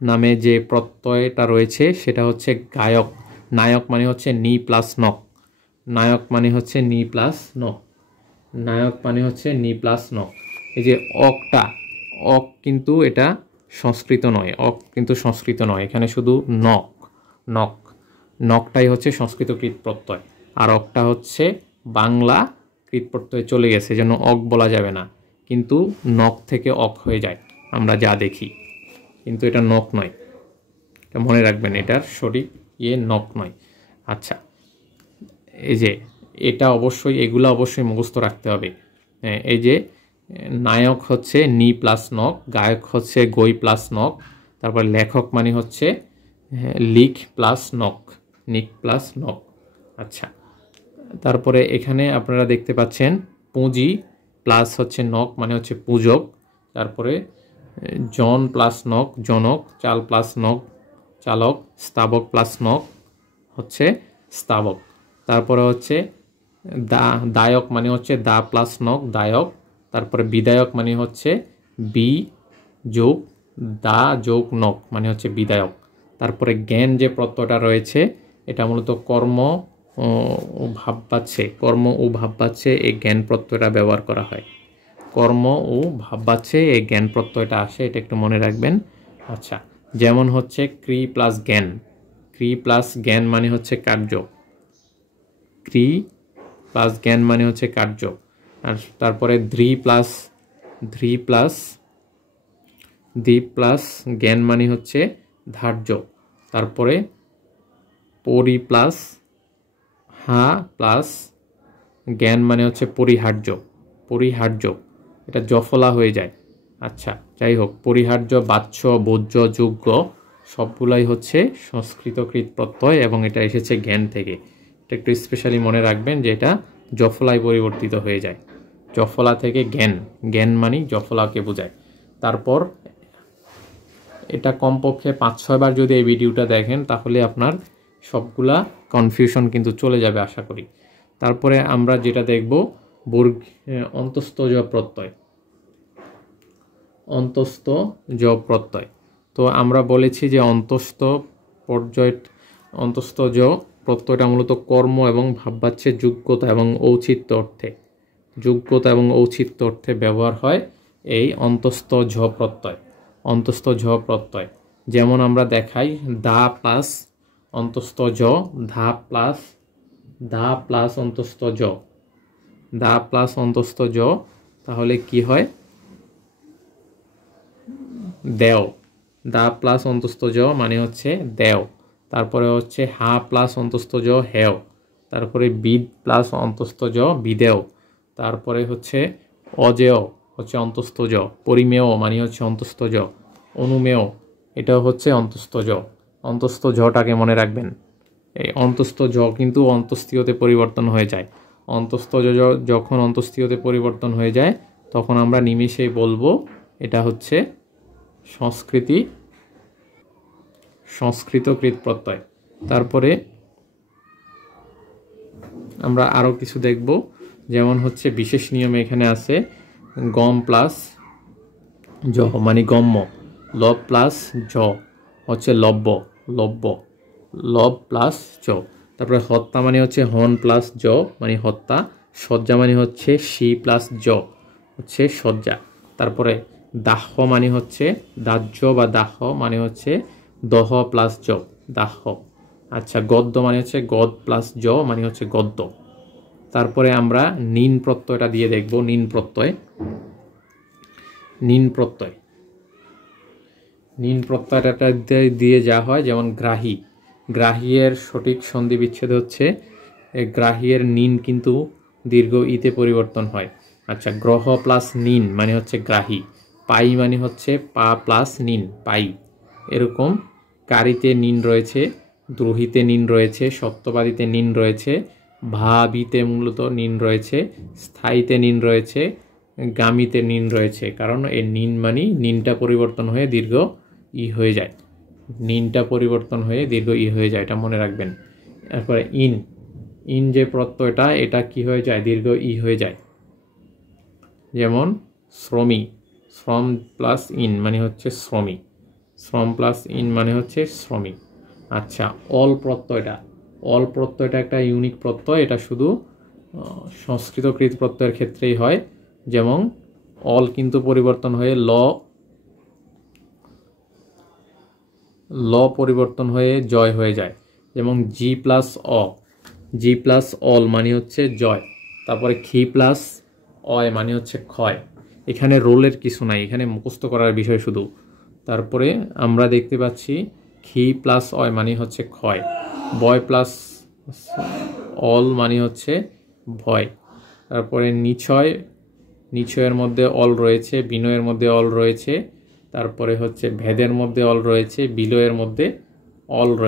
নামে যে প্রত্যয়টা রয়েছে সেটা হচ্ছে গায়ক, নায়ক মানে হচ্ছে নি প্লাস নক, নায়ক মানে হচ্ছে নি প্লাস নক, নায়ক মানে হচ্ছে নি প্লাস নক। এই যে অকটা, অক কিন্তু এটা সংস্কৃত নয়, অক কিন্তু সংস্কৃত নয়, এখানে শুধু নক, নক, নকটাই হচ্ছে সংস্কৃত কৃত প্রত্যয়, আর অকটা হচ্ছে বাংলা কৃত প্রত্যয় চলে গেছে, যেন অক বলা যাবে না, কিন্তু নক থেকে অক হয়ে যায় আমরা যা দেখি, কিন্তু এটা নক নয়, এটা মনে রাখবেন, এটার সঠিক নক নয়। আচ্ছা, এই যে এটা অবশ্যই, এগুলো অবশ্যই মুখস্থ রাখতে হবে। এই যে নায়ক হচ্ছে নি প্লাস নক, গায়ক হচ্ছে গই প্লাস নক, তারপর লেখক মানে হচ্ছে লিখ প্লাস নক, নিক প্লাস নক। আচ্ছা, তারপরে এখানে আপনারা দেখতে পাচ্ছেন পুঁজি প্লাস হচ্ছে নক মানে হচ্ছে পূজক, তারপরে জন প্লাস নক জনক, চাল প্লাস নক চালক, স্তাবক প্লাস নক হচ্ছে স্তাবক, তারপরে হচ্ছে দায়ক মানে হচ্ছে দা প্লাস নক দায়ক, তারপরে বিদায়ক মানে হচ্ছে বি যোগ দা যোগ নক মানে হচ্ছে বিদায়ক। তারপরে জ্ঞান যে প্রত্যয়টা রয়েছে এটা মূলত কর্ম ও ভাব বাচ্চে, কর্ম ও ভাব বাচ্চে এই জ্ঞান প্রত্যয়টা ব্যবহার করা হয়, কর্ম ও ভাব বাচ্চে এই জ্ঞান প্রত্যয়টা আসে, এটা একটু মনে রাখবেন। আচ্ছা, যেমন হচ্ছে ক্রি প্লাস জ্ঞান, ক্রি প্লাস জ্ঞান মানে হচ্ছে কার্য, ক্রি প্লাস জ্ঞান মানে হচ্ছে কার্য। আর তারপরে ধৃ প্লাস জ্ঞান মানে হচ্ছে ধার্য, তারপরে পরি প্লাস হা প্লাস জ্ঞান মানে হচ্ছে পরিহার্য, পরিহার্য, এটা জফলা হয়ে যায়। আচ্ছা, যাই হোক, পরিহার্য, বাচ্য, ভোজ্য, যোগ্য সবগুলাই হচ্ছে সংস্কৃতকৃত প্রত্যয় এবং এটা এসেছে জ্ঞান থেকে। এটা একটু স্পেশালি মনে রাখবেন যে এটা জফলায় পরিবর্তিত হয়ে যায়, জফলা থেকে জ্ঞান, জ্ঞান মানে জফলাকে বোঝায়। তারপর এটা কমপক্ষে 5-6 বার যদি এই ভিডিওটা দেখেন তাহলে আপনার সবগুলা কনফিউশন কিন্তু চলে যাবে আশা করি। তারপরে আমরা যেটা দেখব অন্তস্থ জ প্রত্যয়, অন্তস্থ জ প্রত্যয়। তো আমরা বলেছি যে অন্তস্থ জ প্রত্যয়টা মূলত কর্ম এবং ভাববাচ্যের যোগ্যতা এবং ঔচিত্য অর্থে, যোগ্যতা এবং ঔচিত্য অর্থে ব্যবহার হয় এই অন্তস্থ ঝ প্রত্যয়, অন্তস্থ ঝ প্রত্যয়। যেমন আমরা দেখাই দা প্লাস অন্তস্থ জ, ধা প্লাস অন্তস্থ জ, দা প্লাস অন্তস্থ জ, তাহলে কি হয় দেও, দা প্লাস অন্তস্থ জ মানে হচ্ছে দেও, তারপরে হচ্ছে হা প্লাস অন্তস্থ জ হেও, তারপরে বিদ প্লাস অন্তস্থ জ বিদেও, তারপরে হচ্ছে অজেয় হচ্ছে অন্তস্থ জ, পরিমেয় মানে হচ্ছে অন্তস্থ জ, অনুমেয় এটাও হচ্ছে অন্তস্থ জ। অন্তস্থ ঝটাকে মনে রাখবেন, এই অন্তস্থ জ কিন্তু অন্তস্থীয়তে পরিবর্তন হয়ে যায়, অন্তস্থ জ যখন অন্তস্থীয়তে পরিবর্তন হয়ে যায় তখন আমরা নিমিষেই বলবো এটা হচ্ছে সংস্কৃতকৃত প্রত্যয়। তারপরে আমরা আরও কিছু দেখব, যেমন হচ্ছে বিশেষ নিয়মে এখানে আছে গম প্লাস জ মানে গম্য, লব প্লাস জ হচ্ছে লব্য, লব্য, লব প্লাস জ, তারপরে হত্যা মানে হচ্ছে হন প্লাস জ মানে হত্যা, সজ্জা মানে হচ্ছে শি প্লাস জ হচ্ছে সজ্জা, তারপরে দাহ মানে হচ্ছে দাহ্য বা দাহ মানে হচ্ছে দহ প্লাস জ দাহ। আচ্ছা, গদ্য মানে হচ্ছে গদ প্লাস জ মানে হচ্ছে গদ্য। তারপরে আমরা নিন প্রত্যয়টা দিয়ে দেখব, নিন প্রত্যয়, নিন প্রত্যয়, নিন প্রত্যয়টা দিয়ে যা হয় যেমন গ্রাহী, গ্রাহীর সঠিক সন্ধি বিচ্ছেদ হচ্ছে গ্রাহীর নিন কিন্তু দীর্ঘ ইতে পরিবর্তন হয়। আচ্ছা, গ্রহ প্লাস নিন মানে হচ্ছে গ্রাহী, পাই মানে হচ্ছে পা প্লাস নিন পাই, এরকম কারিতে নিন রয়েছে, দ্রোহিতে নিন রয়েছে, সত্যবাদীতে নিন রয়েছে, ভাবিতে মূলত নিন রয়েছে, স্থায়ীতে নিন রয়েছে, গামিতে নিন রয়েছে, কারণ এই নিন মানে নিনটা পরিবর্তন হয়ে দীর্ঘ ই হয়ে যায়, নিনটা পরিবর্তন হয়ে দীর্ঘ ই হয়ে যায়, এটা মনে রাখবেন। তারপরে ইন যে প্রত্যয়টা এটা কি হয়ে যায় দীর্ঘ ই হয়ে যায়, যেমন শ্রমী, শ্রম প্লাস ইন মানে হচ্ছে শ্রমী, শ্রম প্লাস ইন মানে হচ্ছে শ্রমিক। আচ্ছা, অল প্রত্যয়টা, অল প্রত্যয়টা একটা ইউনিক প্রত্যয়, এটা শুধু সংস্কৃতকৃত প্রত্যয়ের ক্ষেত্রেই হয়। যেমন অল কিন্তু পরিবর্তন হয়ে ল পরিবর্তন হয়ে জয় হয়ে যায়। যেমন জি প্লাস অল মানে হচ্ছে জয়, তারপরে খি প্লাস অয় মানে হচ্ছে ক্ষয়। এখানে রোলের কিছু নাই, এখানে মুখস্থ করার বিষয় শুধু। তারপরে আমরা দেখতে পাচ্ছি খি প্লাস অয় মানে হচ্ছে ক্ষয়, বয় প্লাস অল মানে হচ্ছে ভয়। তারপরে নিচয়ের মধ্যে অল রয়েছে, বিনয়ের মধ্যে অল রয়েছে, তারপরে হচ্ছে ভেদের মধ্যে অল রয়েছে, বিলয়ের মধ্যে অল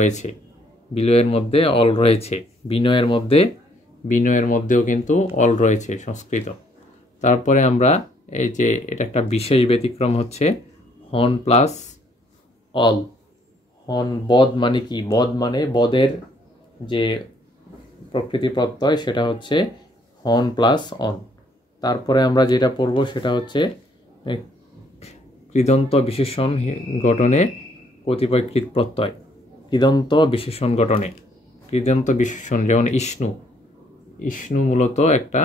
রয়েছে, বিনয়ের মধ্যেও কিন্তু অল রয়েছে সংস্কৃত। তারপরে আমরা এই যে এটা একটা বিশেষ ব্যতিক্রম হচ্ছে হন প্লাস অল। হন বদ মানে কি? বদ মানে বদের যে প্রকৃতি প্রত্যয় সেটা হচ্ছে হন প্লাস অন। তারপরে আমরা যেটা পড়ব সেটা হচ্ছে কৃদন্ত বিশেষণ গঠনে কতিপয় কৃত প্রত্যয়। কৃদন্ত বিশেষণ গঠনে, কৃদন্ত বিশেষণ যেমন ইষ্ণু মূলত একটা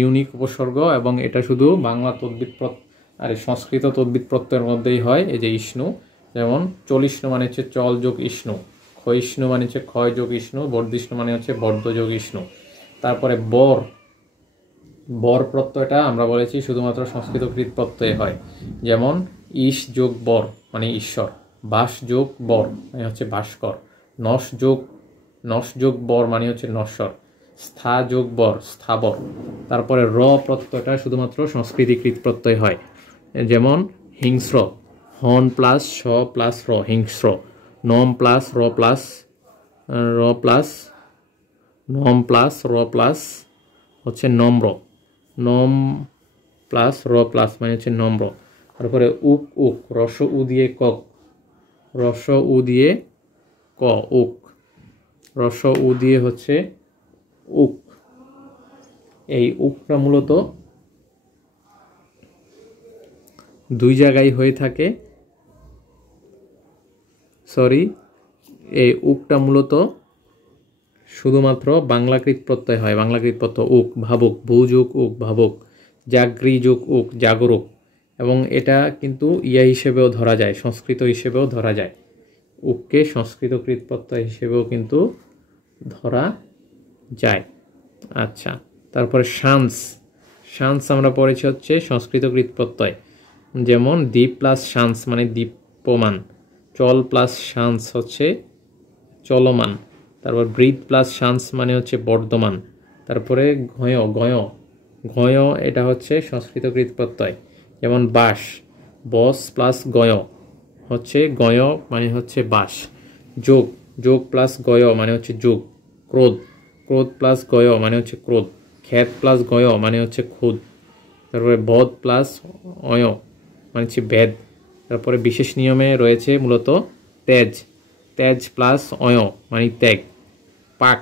ইউনিক উপসর্গ এবং এটা শুধু বাংলা তদ্বিত সংস্কৃত তদ্বিত প্রত্যয়ের মধ্যেই হয়। এই যে ইষ্ণু, যেমন চলিষ্ণু মানে হচ্ছে চল যোগ ইষ্ণু, ক্ষয়িষ্ণু মানে হচ্ছে ক্ষয় যোগ ইষ্ণু, বর্ধিষ্ণু মানে হচ্ছে বর্ধ যোগ ইষ্ণু। তারপরে বর প্রত্যয়টা আমরা বলেছি শুধুমাত্র সংস্কৃতকৃত প্রত্যয়ে হয়। যেমন ইশ যোগ বর মানে ঈশ্বর, বাস যোগ বর মানে হচ্ছে ভাস্কর, নশ যোগ বর মানে হচ্ছে নশ্বর, স্থা যোগ বর স্থাবর। তারপরে র প্রত্যয়টা শুধুমাত্র সংস্কৃতিকৃত প্রত্যয় হয়। যেমন হিংস্র, হন প্লাস স প্লাস র হিংস্র, নম প্লাস র প্লাস হচ্ছে নম্র, নম প্লাস র প্লাস মানে হচ্ছে নম্র। তারপরে উক রস উ দিয়ে ক, উক, রস উ দিয়ে হচ্ছে উক। এই উকটা মূলত দুই জায়গায় হয়ে থাকে, এই উকটা মূলত শুধুমাত্র বাংলাকৃত প্রত্যয় হয়। বাংলাকৃত প্রত্যয় উক, ভাবুক, ভুযোগ উক ভাবুক, জাগরি যোগ উক জাগরুক। এবং এটা কিন্তু হিসেবেও ধরা যায়, সংস্কৃত হিসেবেও ধরা যায়, উককে সংস্কৃতকৃত প্রত্যয় হিসেবেও কিন্তু ধরা যায়। আচ্ছা, তারপরে শান্স আমরা পড়েছি হচ্ছে সংস্কৃতকৃত প্রত্যয়। যেমন দ্বীপ প্লাস শান্স মানে দীপ্যমান, চল প্লাস শান্স হচ্ছে চলমান, তারপর বৃদ্ধ প্লাস শান্স মানে হচ্ছে বর্ধমান। তারপরে ঘয় এটা হচ্ছে সংস্কৃতকৃত প্রত্যয়। যেমন বস প্লাস গয় হচ্ছে গয় মানে হচ্ছে বাস, যোগ প্লাস গয় মানে হচ্ছে যোগ, ক্রোধ প্লাস গয় মানে হচ্ছে ক্রোধ, খ্যাত প্লাস গয় মানে হচ্ছে খুদ। তারপরে বধ প্লাস অয় মানে হচ্ছে ভেদ। তারপরে বিশেষ নিয়মে রয়েছে মূলত তেজ প্লাস অয় মানে ত্যাগ, পাক,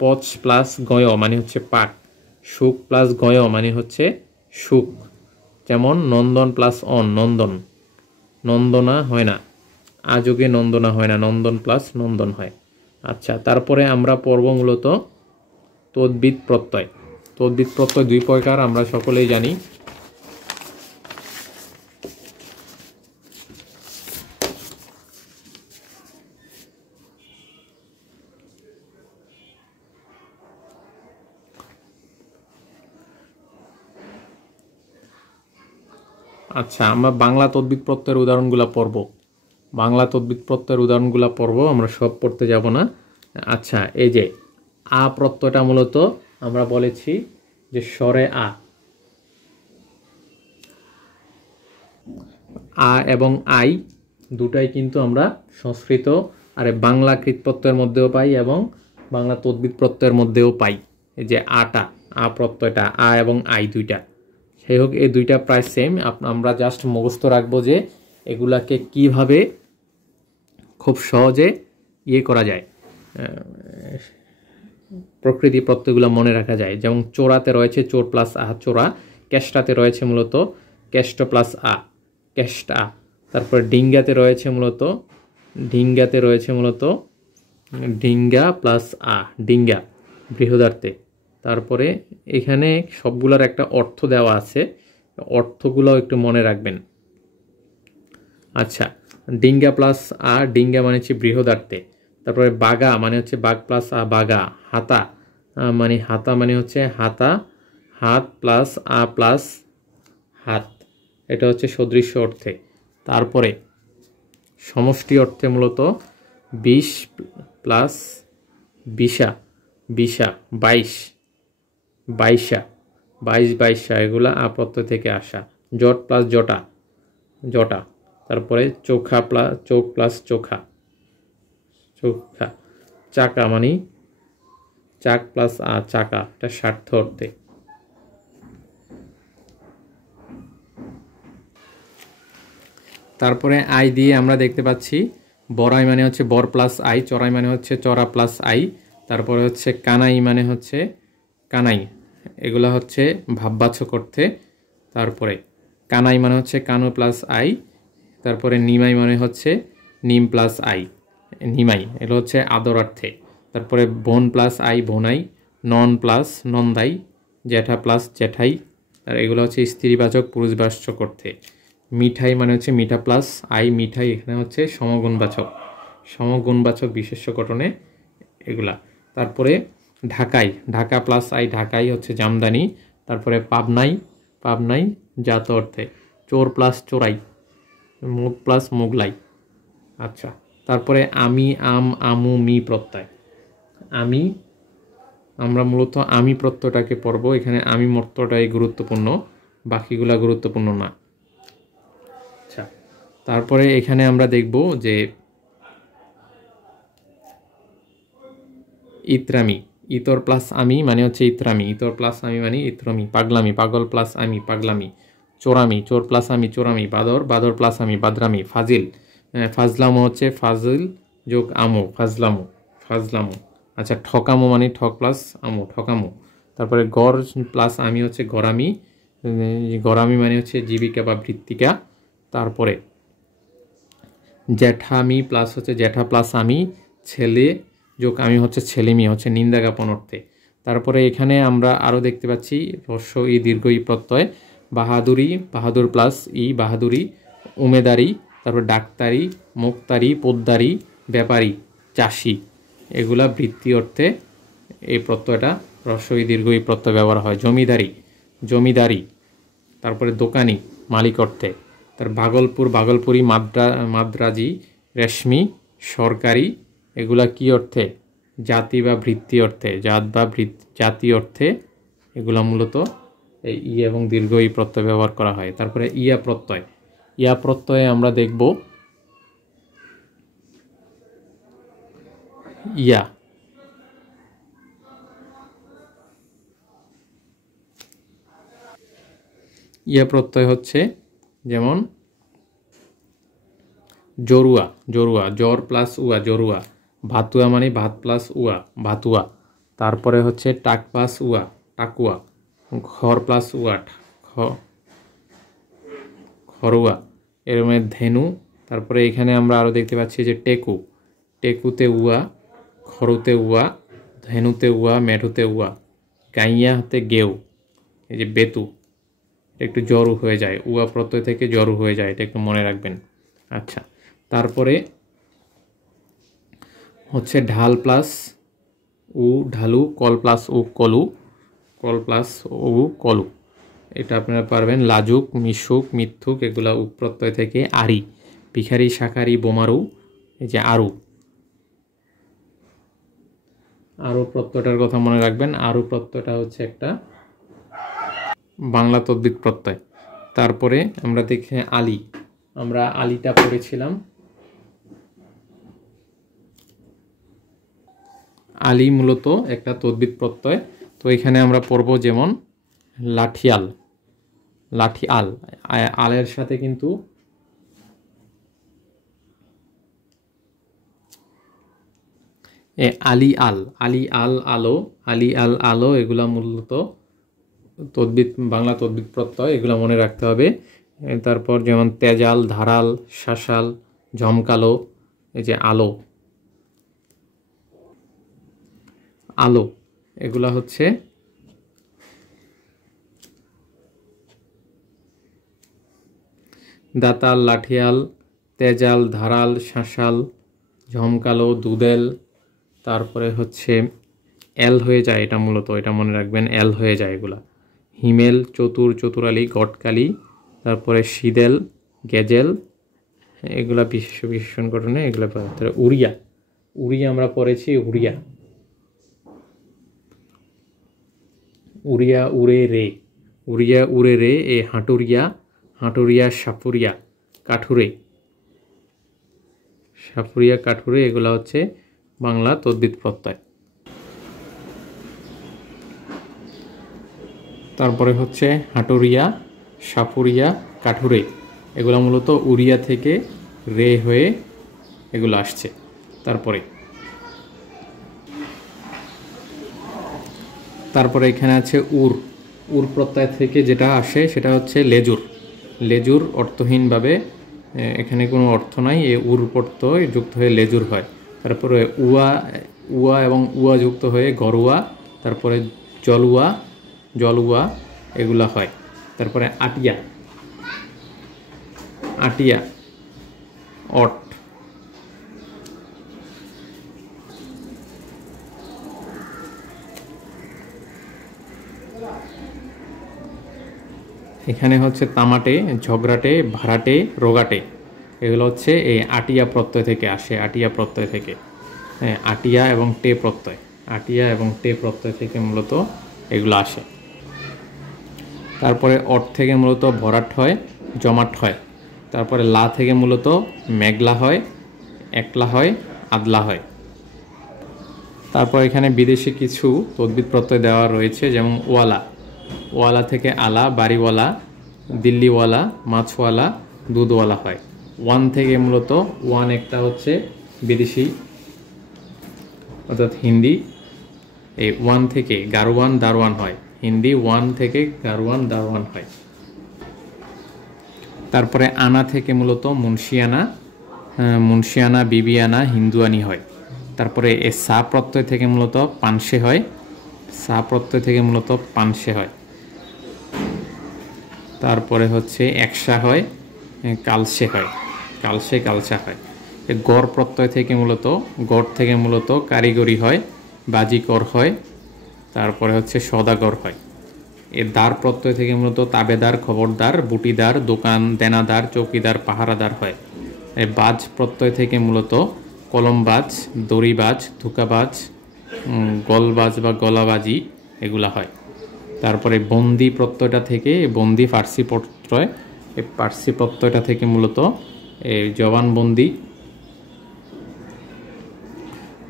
পচ প্লাস গয় মানে হচ্ছে পাক, সুখ প্লাস গয় মানে হচ্ছে সুখ। যেমন নন্দন প্লাস নন্দনা হয় না, আযোগে নন্দনা হয় না, নন্দন প্লাস নন্দন হয়। আচ্ছা, তারপরে আমরা পড়ব মূলত তদ্বিত প্রত্যয়। তদ্বিত প্রত্যয় দুই প্রকার আমরা সকলেই জানি। আচ্ছা, আমরা বাংলা তদ্বিত প্রত্যয়ের উদাহরণগুলো পড়ব। আমরা সব পড়তে যাব না। আচ্ছা, এই যে আ প্রত্যয়টা মূলত আমরা বলেছি যে স্বরে আ এবং আই দুটাই কিন্তু আমরা সংস্কৃত বাংলা কৃত প্রত্যয়ের মধ্যেও পাই এবং বাংলা তদ্বিত প্রত্যয়ের মধ্যেও পাই। এই যে আ প্রত্যয়টা আ এবং আই দুইটা, সেই হোক এই দুইটা প্রায় সেম। আমরা জাস্ট মুখস্থ রাখবো যে এগুলাকে কিভাবে খুব সহজে করা যায়, প্রকৃতি প্রত্যয়গুলো মনে রাখা যায়। যেমন চোরাতে রয়েছে চোর প্লাস আ চোরা, কেষ্টাতে রয়েছে মূলত কেষ্ট প্লাস আ কেষ্টা। তারপর ডিঙ্গাতে রয়েছে মূলত ডিঙ্গা প্লাস আ, ডিঙ্গা বৃহদার্থে। তারপরে এখানে সবগুলোর একটা অর্থ দেওয়া আছে, অর্থগুলোও একটু মনে রাখবেন। আচ্ছা, ডিঙ্গা প্লাস আ, ডিঙ্গা মানে হচ্ছে বৃহদার্থে। তারপরে বাগা মানে হচ্ছে বাঘ প্লাস আ, বাগা। হাতা মানে হচ্ছে হাতা, had plus a plus had, এটা হচ্ছে সদৃশ্য অর্থে। তারপরে সমষ্টি অর্থে মূলত 20 প্লাস বিশা, বিশা 22, বাইশা, 22 বাইশা, এগুলা আ প্রত্যয় থেকে আসা। জট প্লাস জটা, জটা। তারপরে চোখা প্লাস চোখ প্লাস চোখা, চোখা। চাকা মানে চাক প্লাস আ, চাকা, এটা স্বার্থ অর্থে। তারপরে আই দিয়ে আমরা দেখতে পাচ্ছি বড়াই মানে হচ্ছে বর প্লাস আই, চড়াই মানে হচ্ছে চড়া প্লাস আই। তারপরে হচ্ছে কানাই মানে হচ্ছে কানাই, এগুলা হচ্ছে ভাববাচক অর্থে। তারপরে কানাই মানে হচ্ছে কানু প্লাস আই। তারপরে নিমাই মানে হচ্ছে নিম প্লাস আই, নিমাই, এগুলো হচ্ছে আদরার্থে। তারপরে বোন প্লাস আই, বোনাই। নন প্লাস নন্দাই, জ্যাঠা প্লাস জ্যাঠাই, আর এগুলো হচ্ছে স্ত্রীবাচক পুরুষবাচক অর্থে। মিঠাই মানে হচ্ছে মিঠা প্লাস আই, মিঠাই, এখানে হচ্ছে সমগুণবাচক বিশেষ্য গঠনে এগুলা। তারপরে ঢাকাই, ঢাকা প্লাস আই, ঢাকাই হচ্ছে জামদানি। তারপরে পাবনাই, পাবনাই জাত অর্থে। চোর প্লাস চোরাই, মুগ প্লাস মোগলাই। আচ্ছা, তারপরে আমি, আম, আমু, মি প্রত্যয়। আমরা মূলত আমি প্রত্যয়টাকে পড়ব, এখানে আমি প্রত্যয়টাই গুরুত্বপূর্ণ, বাকিগুলা গুরুত্বপূর্ণ না। আচ্ছা, তারপরে এখানে আমরা দেখব যে ইত্রামি, ইতর প্লাস আমি মানে হচ্ছে ইত্রামি, ইতর প্লাস আমি মানে ইত্রমি। পাগলামি, পাগল প্লাস আমি, পাগলামি। চোরামি, চোর প্লাস আমি, চোরামি। বাদর, বাদর প্লাস আমি, বাদরামি। ফাজিল, ফাজলামো হচ্ছে ফাজিল যোগ আমো, ফাজলামো, ফাজলামো। আচ্ছা, ঠকামো মানে ঠক প্লাস আমো, ঠকামো। তারপরে গড় প্লাস আমি হচ্ছে গরামি, গরামি মানে হচ্ছে জীবিকা বা বৃত্তিকা। তারপরে জ্যাঠামি প্লাস হচ্ছে জ্যাঠা প্লাস আমি, ছেলে যোগ আমি হচ্ছে ছেলেমি, হচ্ছে নিন্দা জ্ঞাপন অর্থে। তারপরে এখানে আমরা আরও দেখতে পাচ্ছি হ্রস্ব ই দীর্ঘ ই প্রত্যয়। বাহাদুরি, বাহাদুর প্লাস ই, বাহাদুরি। উমেদারি, তারপর ডাক্তারি, মুক্তারি, পোদ্দারি, ব্যাপারী, চাষি, এগুলা বৃত্তি অর্থে এই প্রত্যয়টা হ্রস্ব ই দীর্ঘ ই প্রত্যয় ব্যবহার হয়। জমিদারি, জমিদারি। তারপরে দোকানি, মালিক অর্থে। তার ভাগলপুর, ভাগলপুরি, মাদ্রাজি, রেশমি, সরকারি, এগুলা কি অর্থে? জাতি বা বৃত্তি অর্থে, জাত বা জাতি অর্থে এগুলা মূলত এই ই এবং দীর্ঘ ই প্রত্যয় ব্যবহার করা হয়। তারপরে ইয়া প্রত্যয়, ইয়া প্রত্যয়ে আমরা দেখব ইয়া, ইয়া প্রত্যয় হচ্ছে যেমন জরুয়া, জরুয়া, জর প্লাস উয়া, জরুয়া। ভাতুয়া মানে ভাত প্লাস উয়া, ভাতুয়া। তারপরে হচ্ছে টাক প্লাস উয়া, টাকুয়া। খর প্লাস উয়া, খরুয়া। এর মানে ধেনু। তারপরে এখানে আমরা আরও দেখতে পাচ্ছি যে টেকু, টেকুতে উয়া, খরুতে উয়া, ধেনুতে উয়া, মেঢুতে উয়া। গাইয়া হতে গেউ, এই যে বেতু, এটা একটু জরু হয়ে যায়, উয়া প্রত্যয় থেকে জরু হয়ে যায়, এটা একটু মনে রাখবেন। আচ্ছা, তারপরে হচ্ছে ঢাল প্লাস উ, ঢালু। কল প্লাস উ, কলু, কল প্লাস উ, কলু, এটা আপনারা পারবেন। লাজুক, মিশুক, মিথ্যুক, এগুলা উ প্রত্যয় থেকে। আরি, ভিখারি, শাখারি, বোমারু, এই যে আরু, আরু প্রত্যয়টার কথা মনে রাখবেন। আরু প্রত্যয়টা হচ্ছে একটা বাংলা তদ্বিত প্রত্যয়। তারপরে আমরা দেখি আলি, আমরা আলিটা পড়েছিলাম। আলি মূলত একটা তদ্বিত প্রত্যয়। তো এখানে আমরা পড়ব যেমন লাঠিয়াল, লাঠিয়াল, আলের সাথে কিন্তু আলি আল, আলি আল আলো, আলি আল আলো, এগুলা মূলত তদ্বিত, বাংলা তদ্বিত প্রত্যয়, এগুলা মনে রাখতে হবে। তারপর যেমন তেজাল, ধারাল, শাসাল, ঝমকালো, এই যে আলো, আলো, এগুলা হচ্ছে দাতাল, লাঠিয়াল, তেজাল, ধারাল, শাসাল, ঝমকালো, দুদেল। তারপরে হচ্ছে এল হয়ে যায়, এটা মূলত, এটা মনে রাখবেন, এল হয়ে যায় এগুলা। হিমেল, চতুর, চতুরালি, গটকালি, তারপরে শীদেল, গেজেল, এগুলা বিশেষণ গঠনে এগুলা। উড়িয়া, উড়িয়া আমরা পড়েছি, উড়িয়া, উড়িয়া উড়ে রে, উড়িয়া উড়ে রে, এ হাঁটুরিয়া, হাঁটুরিয়া, সাপুরিয়া, কাঠুরে, সাপুরিয়া, কাঠুরে, এগুলা হচ্ছে বাংলা তদ্বিত প্রত্যয়। তারপরে হচ্ছে হাটুরিয়া, সাপুরিয়া, কাঠুরে, এগুলো মূলত উড়িয়া থেকে রে হয়ে এগুলো আসছে। তারপরে এখানে আছে উর, উর প্রত্যয় থেকে যেটা আসে সেটা হচ্ছে লেজুর, লেজুর অর্থহীনভাবে, এখানে কোনো অর্থ নাই, এ উর প্রত্যয় যুক্ত হয়ে লেজুর হয়। তারপরে উয়া, উয়া এবং উয়া যুক্ত হয়ে গরুয়া, তারপরে জলুয়া, জলুয়া, এগুলা হয়। তারপরে আটিয়া, আটিয়া, অট, এখানে হচ্ছে তামাটে, ঝগড়াটে, ভাড়াটে, রোগাটে, এগুলো হচ্ছে এই আটিয়া প্রত্যয় থেকে আসে, আটিয়া প্রত্যয় থেকে, আটিয়া এবং টে প্রত্যয়, আটিয়া এবং টে প্রত্যয় থেকে মূলত এগুলো আসে। তারপরে অট থেকে মূলত ভরাট হয়, জমাট হয়। তারপরে লা থেকে মূলত মেঘলা হয়, একলা হয়, আদলা হয়। তারপর এখানে বিদেশি কিছু তদ্বিত প্রত্যয় দেওয়া রয়েছে, যেমন ওয়ালা, ওয়ালা থেকে আলা, বাড়িওয়ালা, দিল্লিওয়ালা, মাছওয়ালা, দুধওয়ালা হয়। ওয়ান থেকে মূলত ওয়ান একটা হচ্ছে বিদেশি অর্থাৎ হিন্দি, এই ওয়ান থেকে গারওয়ান, দারওয়ান হয়, হিন্দি ওয়ান থেকে গারওয়ান, দারওয়ান হয়। তারপরে আনা থেকে মূলত মুন্সিয়ানা, মুন্সিয়ানা, বিবিয়ানা, হিন্দুয়ানি হয়। তারপরে এ সা প্রত্যয় থেকে মূলত পানসে হয়, সা প্রত্যয় থেকে মূলত পানসে হয়। তারপরে হচ্ছে একসা হয়, কালসে হয়, কালসে, কালসা হয়। গড় প্রত্যয় থেকে মূলত, গড় থেকে মূলত কারিগরি হয়, বাজিকর হয়। তারপরে হচ্ছে সদাগর হয়। এ দার প্রত্যয় থেকে মূলত তাবেদার, খবরদার, বুটিদার, দোকান, দেনাদার, চৌকিদার, পাহারাদার হয়। বাজ প্রত্যয় থেকে মূলত কলমবাজ, দড়িবাজ, ধুকাবাজ, গলবাজ বা গলাবাজি, এগুলা হয়। তারপরে বন্দি প্রত্যয়টা থেকে, বন্দি ফার্সি প্রত্যয়, এই ফার্সি প্রত্যয়টা থেকে মূলত জবানবন্দি,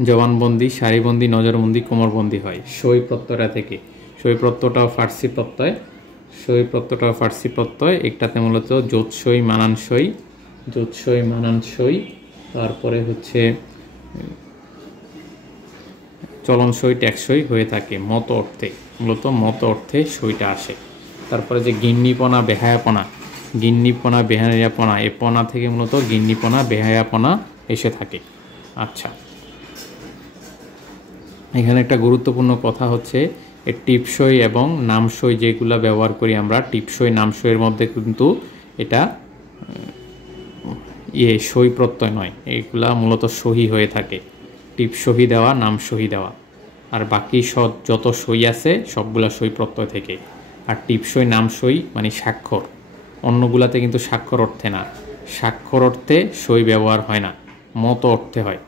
জবানবন্দি, সারিবন্দি, নজরবন্দি, কোমরবন্দি হয়। সই প্রত্যয়টা থেকে, সই প্রত্যয়টাও ফার্সি প্রত্যয়, সই প্রত্যয়টাও ফার্সি প্রত্যয়, একটাতে মূলত জোৎসই, মানানসই, জোৎসই, মানানসই। তারপরে হচ্ছে চলনসই, টেকসই হয়ে থাকে মত অর্থে, মূলত মত অর্থে সইটা আসে। তারপরে যে গিন্নিপনা, বেহায়াপনা, গিন্নিপনা, বেহায়াপনা, এ পনা থেকে মূলত গিন্নিপনা, বেহায়াপনা এসে থাকে। আচ্ছা, এখানে একটা গুরুত্বপূর্ণ কথা হচ্ছে টিপসই এবং নামসই যেগুলো ব্যবহার করি আমরা, টিপসই, নামসইয়ের মধ্যে কিন্তু এটা সই প্রত্যয় নয়, এগুলা মূলত সহি হয়ে থাকে। টিপসহি দেওয়া, নামসহি দেওয়া, আর বাকি যত সই আছে সবগুলা সই প্রত্যয় থেকে। আর টিপসই, নামসই মানে স্বাক্ষর, অন্যগুলাতে কিন্তু স্বাক্ষর অর্থে না, স্বাক্ষর অর্থে সই ব্যবহার হয় না, মত অর্থে হয়।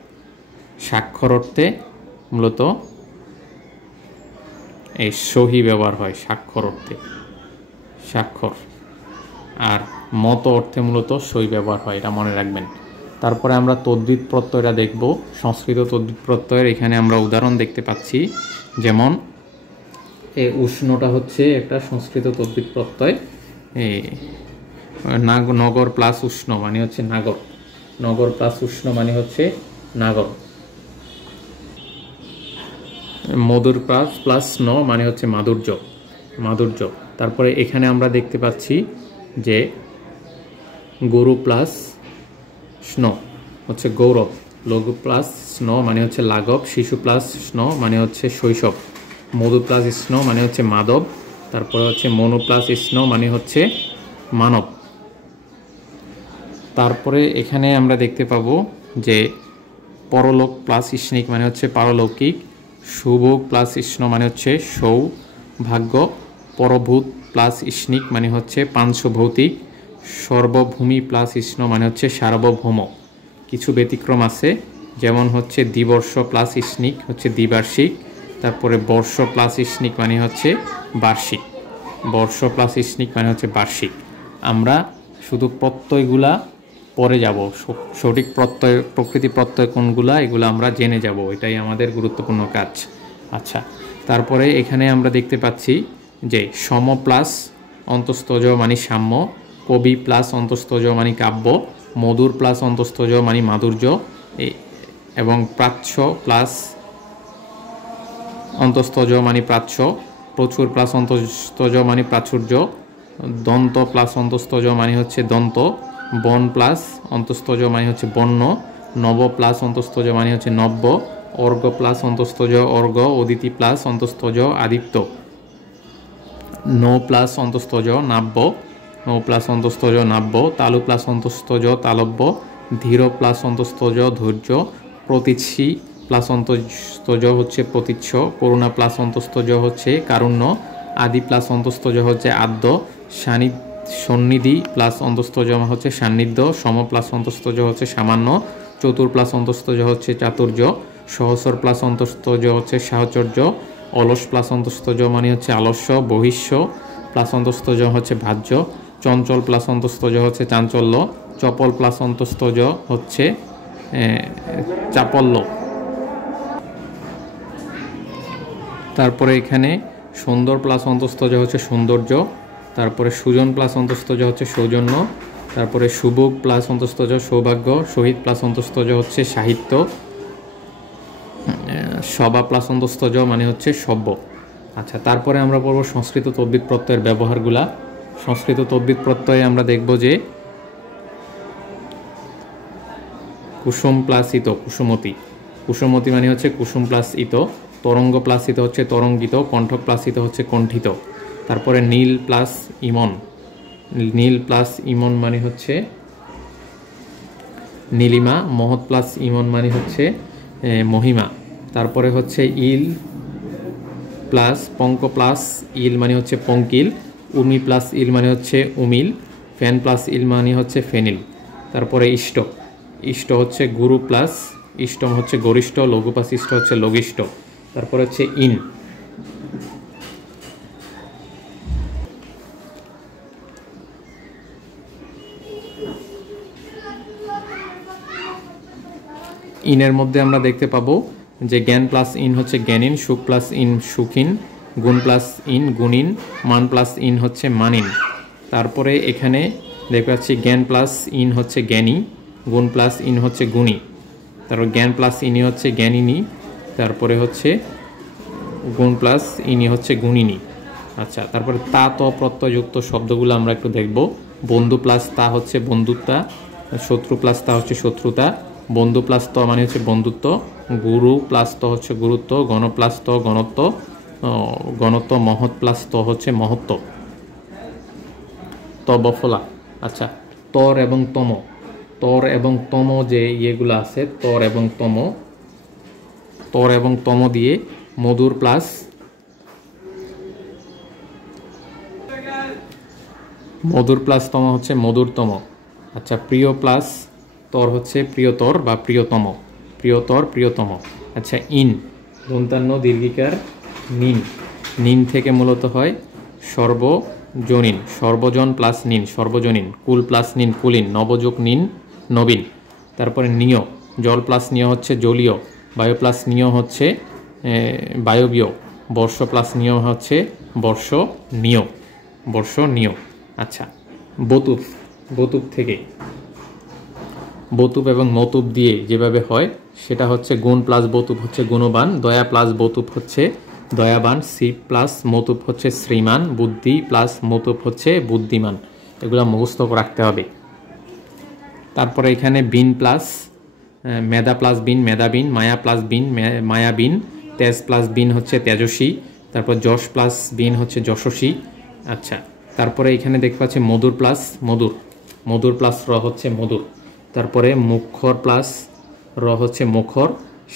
স্বাক্ষর অর্থে মূলত এই সহি ব্যবহার হয়, স্বাক্ষর অর্থে স্বাক্ষর, আর মত অর্থে মূলত সই ব্যবহার হয়, এটা মনে রাখবেন। তারপরে আমরা তদ্বিত প্রত্যয়টা দেখব, সংস্কৃত তদ্বিত প্রত্যয়ের। এখানে আমরা উদাহরণ দেখতে পাচ্ছি, যেমন এই উষ্ণটা হচ্ছে একটা সংস্কৃত তদ্বিত প্রত্যয়। নগর প্লাস উষ্ণ মানে হচ্ছে নাগর, নগর প্লাস উষ্ণ মানে হচ্ছে নাগর। মধুর প্লাস ন মানে হচ্ছে মাধুর্য, মাধুর্য। তারপরে এখানে আমরা দেখতে পাচ্ছি যে গরু প্লাস স্ন হচ্ছে গৌরব, লঘু প্লাস স্ন মানে হচ্ছে লাঘব, শিশু প্লাস স্ন মানে হচ্ছে শৈশব, মধু প্লাস স্ন মানে হচ্ছে মাধব, তারপরে হচ্ছে মনু প্লাস স্ন মানে হচ্ছে মানব। তারপরে এখানে আমরা দেখতে পাবো যে পরলোক প্লাস স্নিক মানে হচ্ছে পারলৌকিক, সুভোগ প্লাস স্ন মানে হচ্ছে সৌভাগ্য, পরভূত প্লাস স্নিক মানে হচ্ছে পাঞ্চভৌতিক, সর্বভূমি প্লাস স্ন মানে হচ্ছে সার্বভৌম। কিছু ব্যতিক্রম আছে, যেমন হচ্ছে দ্বিবর্ষ প্লাস স্নিক হচ্ছে দ্বিবার্ষিক, তারপরে বর্ষ প্লাস স্নিক মানে হচ্ছে বার্ষিক, বর্ষ প্লাস স্নিক মানে হচ্ছে বার্ষিক। আমরা শুধু প্রত্যয়গুলা পরে যাব, সঠিক প্রত্যয় প্রকৃতি প্রত্যয় কোনগুলা এগুলো আমরা জেনে যাব, এটাই আমাদের গুরুত্বপূর্ণ কাজ। আচ্ছা, তারপরে এখানে আমরা দেখতে পাচ্ছি যে সম প্লাস অন্তস্তজ মানে সাম্য, কবি প্লাস অন্তস্তজ মানে কাব্য, মধুর প্লাস অন্তস্তজ মানে মাধুর্য, এবং প্রাচ্য প্লাস অন্তস্তজ মানে প্রাচ্য, প্রচুর প্লাস অন্তস্তজ মানে প্রাচুর্য, দন্ত প্লাস অন্তস্তজ মানে হচ্ছে দন্ত, বন প্লাস অন্তস্তজ মানে হচ্ছে বন্য, নব প্লাস অন্তস্তজ মানে হচ্ছে নব্য, অর্ঘ প্লাস অন্তস্তজ অর্ঘ, অদিতি প্লাস অন্তস্তজ আদিত্য, নৌ প্লাস অন্তস্তজ নাব্য, নৌ প্লাস অন্তস্তজ নাব্য, তালু প্লাস অন্তস্তজ তালব্য, ধীর প্লাস অন্তস্তজ ধৈর্য, প্রতীচ্ছি প্লাস অন্তস্তজ হচ্ছে প্রতীচ্ছ, করুণা প্লাস অন্তস্তজ হচ্ছে কারুণ্য, আদি প্লাস অন্তস্তজ হচ্ছে আদ্য, সন্নিধি প্লাস অন্তস্তজ হচ্ছে সান্নিধ্য, সম প্লাস অন্তস্তজ হচ্ছে সামান্য, চতুর প্লাস অন্তস্তজ হচ্ছে চাতুর্য, সহস্র প্লাস অন্তস্তজ হচ্ছে সাহচর্য, অলস প্লাস অন্তস্তজ মানে হচ্ছে আলস্য, বহিষ্য প্লাস অন্তস্তজ হচ্ছে ভাজ্য, চঞ্চল প্লাস অন্তস্তজ হচ্ছে চাঞ্চল্য, চপল প্লাস অন্তস্তজ হচ্ছে চাপল্য। তারপরে এখানে সুন্দর প্লাস অন্তস্তজ হচ্ছে সৌন্দর্য, তারপরে সুজন প্লাস অন্তস্তজ হচ্ছে সৌজন্য, তারপরে সুভোগ প্লাস অন্তস্তজ সৌভাগ্য, শহীদ প্লাস অন্তস্তজ হচ্ছে সাহিত্য, সভা প্লাস অন্তস্তজ মানে হচ্ছে সভ্য। আচ্ছা, তারপরে আমরা পড়ব সংস্কৃত তদ্বিত প্রত্যয়ের ব্যবহারগুলা। সংস্কৃত তদ্বিত প্রত্যয়ে আমরা দেখব যে কুসুম প্লাস ইত কুসুমতি, কুসুমতি মানে হচ্ছে কুসুম প্লাস ইত, তরঙ্গ প্লাস ইত হচ্ছে তরঙ্গিত, কণ্ঠ প্লাস ইত হচ্ছে কণ্ঠিত। তারপরে নীল প্লাস ইমন, নীল প্লাস ইমন মানে হচ্ছে নীলিমা, মহৎ প্লাস ইমন মানে হচ্ছে মহিমা। তারপরে হচ্ছে ইল প্লাস পঙ্ক প্লাস ইল মানে হচ্ছে পঙ্কিল, উর্মি প্লাস ইল মানে হচ্ছে উমিল, ফ্যান প্লাস ইল মানে হচ্ছে ফেনিল। তারপরে ইষ্ট, ইষ্ট হচ্ছে গুরু প্লাস ইষ্টম হচ্ছে গরিষ্ঠ, লঘু প্লাস ইষ্ট হচ্ছে লঘিষ্ঠ। তারপরে হচ্ছে ইন, ইনের মধ্যে আমরা দেখতে পাবো যে জ্ঞান প্লাস ইন হচ্ছে জ্ঞানিন, সুখ প্লাস ইন সুখিন, গুণ প্লাস ইন গুণিন, মান প্লাস ইন হচ্ছে মানিন। তারপরে এখানে দেখতে পাচ্ছি জ্ঞান প্লাস ইন হচ্ছে জ্ঞানী, গুণ প্লাস ইন হচ্ছে গুণী, তারপর জ্ঞান প্লাস ইনি হচ্ছে জ্ঞানিনী, তারপরে হচ্ছে গুণ প্লাস ইনি হচ্ছে গুণিনী। আচ্ছা, তারপরে তা ত প্রত্যয়যুক্ত শব্দগুলো আমরা একটু দেখব। বন্ধু প্লাস তা হচ্ছে বন্ধুত্বা, শত্রু প্লাস তা হচ্ছে শত্রুতা, বন্ধু প্লাস ত মানে হচ্ছে বন্ধুত্ব, গুরু প্লাস ত হচ্ছে গুরুত্ব, গণ প্লাস ত গণত্ব, গণত্ব, মহৎ প্লাস ত হচ্ছে মহত্ব। তবফলা। আচ্ছা, তর এবং তম, তর এবং তম যে ইয়েগুলো আছে, তর এবং তম, তর এবং তম দিয়ে মধুর প্লাস মধুর প্লাস তম হচ্ছে মধুরতম। আচ্ছা, প্রিয় প্লাস তর হচ্ছে প্রিয়তর বা প্রিয়তম, প্রিয়তর প্রিয়তম। আচ্ছা, ইন দন্তান্ন দীর্ঘিকার নিন, নিন থেকে মূলত হয় সর্বজনীন, সর্বজন প্লাস নিন সর্বজনীন, কুল প্লাস নিন কুলীন, নবযোগ নিন নবীন। তারপরে নিয়, জল প্লাস নিয় হচ্ছে জলীয়, বায়ু প্লাস নিয় হচ্ছে বায়বীয়, বর্ষ প্লাস নিয় হচ্ছে বর্ষনীয়, বর্ষনীয়। আচ্ছা, বতুপ, বতুপ থেকে, বতুপ এবং মতুপ দিয়ে যেভাবে হয় সেটা হচ্ছে গুণ প্লাস বতুপ হচ্ছে গুণবান, দয়া প্লাস বতুপ হচ্ছে দয়াবান, শিব প্লাস মতুপ হচ্ছে শ্রীমান, বুদ্ধি প্লাস মতুপ হচ্ছে বুদ্ধিমান। এগুলো মুখস্থ রাখতে হবে। তারপরে এখানে বিন প্লাস মেধা প্লাস বিন মেধাবিন, মায়া প্লাস বিন মায়াবিন, তেজ প্লাস বিন হচ্ছে তেজস্বী, তারপর যশ প্লাস বিন হচ্ছে যশস্বী। আচ্ছা, তারপরে এখানে দেখতে পাচ্ছি মধুর প্লাস মধুর, মধুর প্লাস র হচ্ছে মধুর। তারপরে মুখর প্লাস র হচ্ছে মুখর,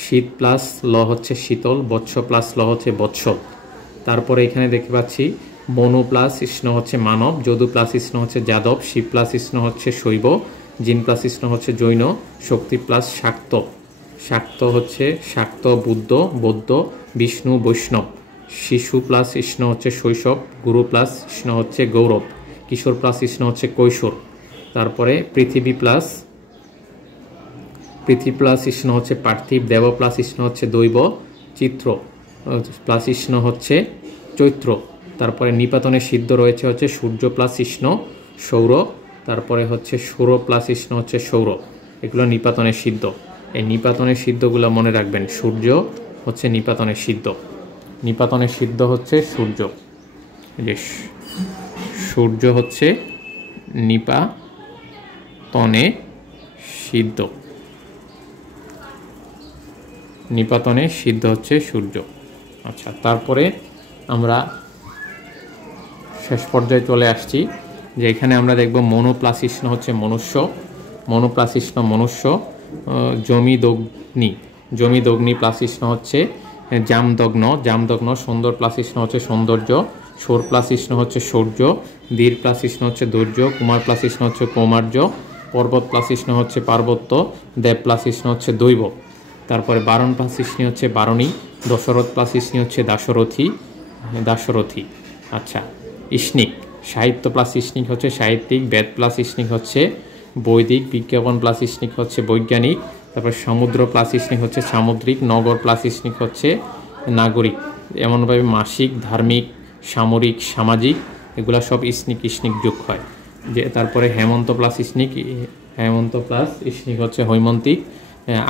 শীত প্লাস ল হচ্ছে শীতল, বৎস প্লাস ল হচ্ছে বৎসল। তারপরে এখানে দেখতে পাচ্ছি মনু প্লাস ইষ্ণ হচ্ছে মানব, যদু প্লাস ইষ্ণ হচ্ছে যাদব, শিব প্লাস ইষ্ণ হচ্ছে শৈব, জিন প্লাস ইষ্ণ হচ্ছে জৈন, শক্তি প্লাস শাক্ত, শাক্ত হচ্ছে শাক্ত বুদ্ধ বৌদ্ধ, বিষ্ণু বৈষ্ণব, শিশু প্লাস ইষ্ণ হচ্ছে শৈশব, গুরু প্লাস ইষ্ণ হচ্ছে গৌরব, কিশোর প্লাস ইষ্ণ হচ্ছে কৈশোর। তারপরে পৃথিবী প্লাস ইষ্ণ হচ্ছে পার্থিব, দেব প্লাস ইষ্ণ হচ্ছে দৈব, চিত্র প্লাস ইষ্ণ হচ্ছে চৈত্র। তারপরে নিপাতনে সিদ্ধ রয়েছে হচ্ছে সূর্য প্লাস ইষ্ণ সৌর, তারপরে হচ্ছে সৌর প্লাস ইষ্ণ হচ্ছে সৌর, এগুলো নিপাতনের সিদ্ধ। এই নিপাতনের সিদ্ধগুলো মনে রাখবেন, সূর্য হচ্ছে নিপাতনের সিদ্ধ, নিপাতনের সিদ্ধ হচ্ছে সূর্য, যে সূর্য হচ্ছে নিপাতনে সিদ্ধ, নিপাতনে সিদ্ধ হচ্ছে সূর্য। আচ্ছা, তারপরে আমরা শেষ পর্যায়ে চলে আসছি, যে এখানে আমরা দেখব মনো প্লাস ইষ্ণ হচ্ছে মনুষ্য, মনো প্লাস ইষ্ণ মনুষ্য, জমিদগ্নি, জমিদগ্নি প্লাস ইষ্ণ হচ্ছে জামদগ্ন, জামদগ্ন, সুন্দর প্লাস ইষ্ণ হচ্ছে সৌন্দর্য, সৌর প্লাস ইষ্ণ হচ্ছে সৌর্য, দীর প্লাস ইষ্ণ হচ্ছে ধৈর্য, কুমার প্লাস ইষ্ণ হচ্ছে কৌমার্য, পর্বত প্লাস ইষ্ণ হচ্ছে পার্বত্য, দেব প্লাস ইষ্ণ হচ্ছে দৈব। তারপরে বারণ প্লাস ইষ্ণী হচ্ছে বারণী, দশরথ প্লাস ইষ্ণী হচ্ছে দাশরথী, দাশরথী। আচ্ছা, ইষ্ণিক, সাহিত্য প্লাস ইষ্ণিক হচ্ছে সাহিত্যিক, বেদ প্লাস ইষ্ণিক হচ্ছে বৈদিক, বিজ্ঞাপন প্লাস ইষ্ণিক হচ্ছে বৈজ্ঞানিক, তারপর সমুদ্র প্লাস ইষ্ণিক হচ্ছে সামুদ্রিক, নগর প্লাস ইষ্ণিক হচ্ছে নাগরিক। এমনভাবে মাসিক, ধার্মিক, সামরিক, সামাজিক, এগুলা সব ইষ্ণিক ইষ্ণিক যোগ হয়। যে তারপরে হেমন্ত প্লাস ইষ্ণিক, হেমন্ত প্লাস ইষ্ণিক হচ্ছে হৈমন্তিক,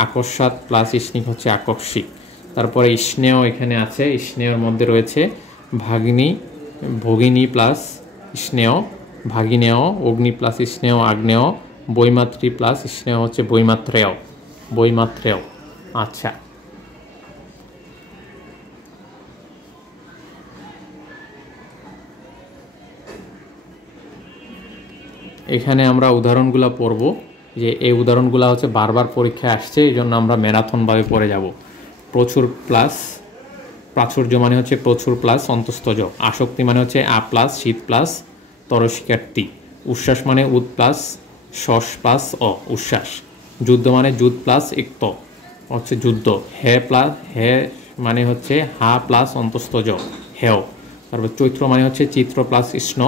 আকস্মাত প্লাস ইষ্ণিক হচ্ছে আকস্মিক। তারপরে স্নেহ এখানে আছে, স্নেহের মধ্যে রয়েছে ভাগ্নি, ভগিনী প্লাস স্নেহ, ভাগিনেয়, অগ্নি প্লাস স্নেহ আগ্নেয়, বৈমাত্রী প্লাস স্নেহ হচ্ছে বৈমাত্রেয়, বৈমাত্রেয়। আচ্ছা, এখানে আমরা উদাহরণগুলো পড়ব, যে এই উদাহরণগুলো হচ্ছে বারবার পরীক্ষায় আসছে, এই জন্য আমরা ম্যারাথনভাবে পড়ে যাব। প্রচুর প্লাস প্রাচুর্য মানে হচ্ছে প্রচুর প্লাস অন্তস্তজ, আসক্তি মানে হচ্ছে আ প্লাস শীত প্লাস তরশিকার্তি, উচ্ছ্বাস মানে উদ প্লাস শস প্লাস অ উচ্ছ্বাস, যুদ্ধ মানে যুদ্ধ প্লাস ইক্ত হচ্ছে যুদ্ধ, হে প্লাস হে মানে হচ্ছে হা প্লাস অন্তস্তজ হেও। তারপর চৈত্র মানে হচ্ছে চিত্র প্লাস স্ন,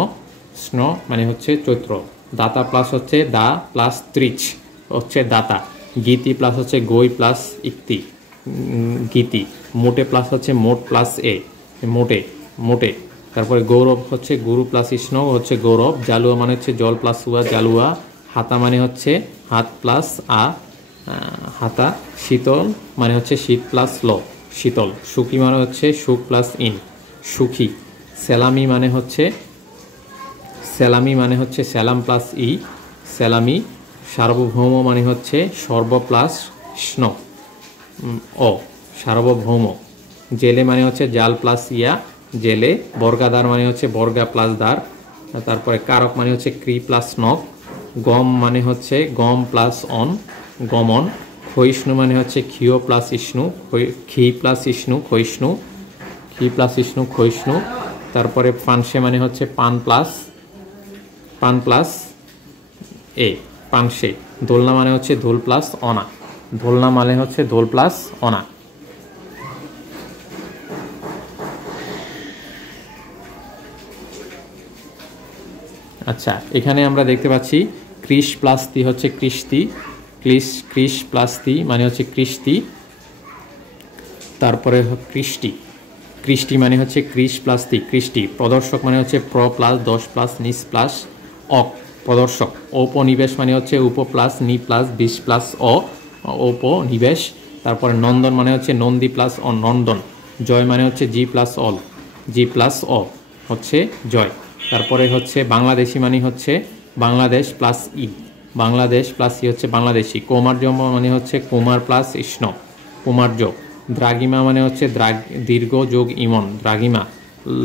স্ন মানে হচ্ছে চৈত্র, দাতা প্লাস হচ্ছে দা প্লাস ত্রিচ হচ্ছে দাতা, গীতি প্লাস হচ্ছে গই প্লাস ইক্তি গীতি, মোটে প্লাস হচ্ছে মোট প্লাস এ মোটে মোটে। তারপরে গৌরব হচ্ছে গুরু প্লাস ইষ্ণ হচ্ছে গৌরব, জালুয়া মানে হচ্ছে জল প্লাস উয়া জালুয়া, হাতা মানে হচ্ছে হাত প্লাস আ হাতা, শীতল মানে হচ্ছে শীত প্লাস ল শীতল, সুখী মানে হচ্ছে সুখ প্লাস ইন সুখী, সেলামি মানে হচ্ছে সেলাম প্লাস ই সেলামি, সার্বভৌম মানে হচ্ছে সর্ব প্লাস স্ন অ সার্বভৌম, জেলে মানে হচ্ছে জাল প্লাস ইয়া জেলে, বর্গাদার মানে হচ্ছে বর্গা প্লাস দার, তারপরে কারক মানে হচ্ছে ক্রি প্লাস নক, গম মানে হচ্ছে গম প্লাস অন গমন, ক্ষয়িষ্ণু মানে হচ্ছে ক্ষিয় প্লাস ইষ্ণু ক্ষি প্লাস ইষ্ণু ক্ষয়িষ্ণু, ক্ষি প্লাস ইষ্ণু ক্ষয়িষ্ণু। তারপরে পানসে মানে হচ্ছে পান প্লাস এ পানসে, দোলনা মানে হচ্ছে দোল প্লাস অনা, দোলনা মানে হচ্ছে দোল প্লাস অনা। আচ্ছা, এখানে আমরা দেখতে পাচ্ছি ক্রিশ প্লাস তি হচ্ছে কৃষ্টি, ক্রিশ প্লাস তি মানে হচ্ছে কৃষ্টি, তারপরে কৃষ্টি, কৃষ্টি মানে হচ্ছে ক্রিশ প্লাস তি কৃষ্টি, প্রদর্শক মানে হচ্ছে প্র প্লাস 10 প্লাস নিস প্লাস অক প্রদর্শক, ঔপনিবেশ মানে হচ্ছে উপ প্লাস নি প্লাস 20 প্লাস অ ঔপনিবেশ। তারপরে নন্দন মানে হচ্ছে নন্দী প্লাস অ নন্দন, জয় মানে হচ্ছে জি প্লাস অল জি প্লাস অ হচ্ছে জয়। তারপরে হচ্ছে বাংলাদেশি মানে হচ্ছে বাংলাদেশ প্লাস ই বাংলাদেশ প্লাস ই হচ্ছে বাংলাদেশি। কৌমার্য মানে হচ্ছে কুমার প্লাস ইষ্ণ, কুমার্য। দ্রাঘিমা মানে হচ্ছে দীর্ঘ যোগ ইমন, দ্রাঘিমা।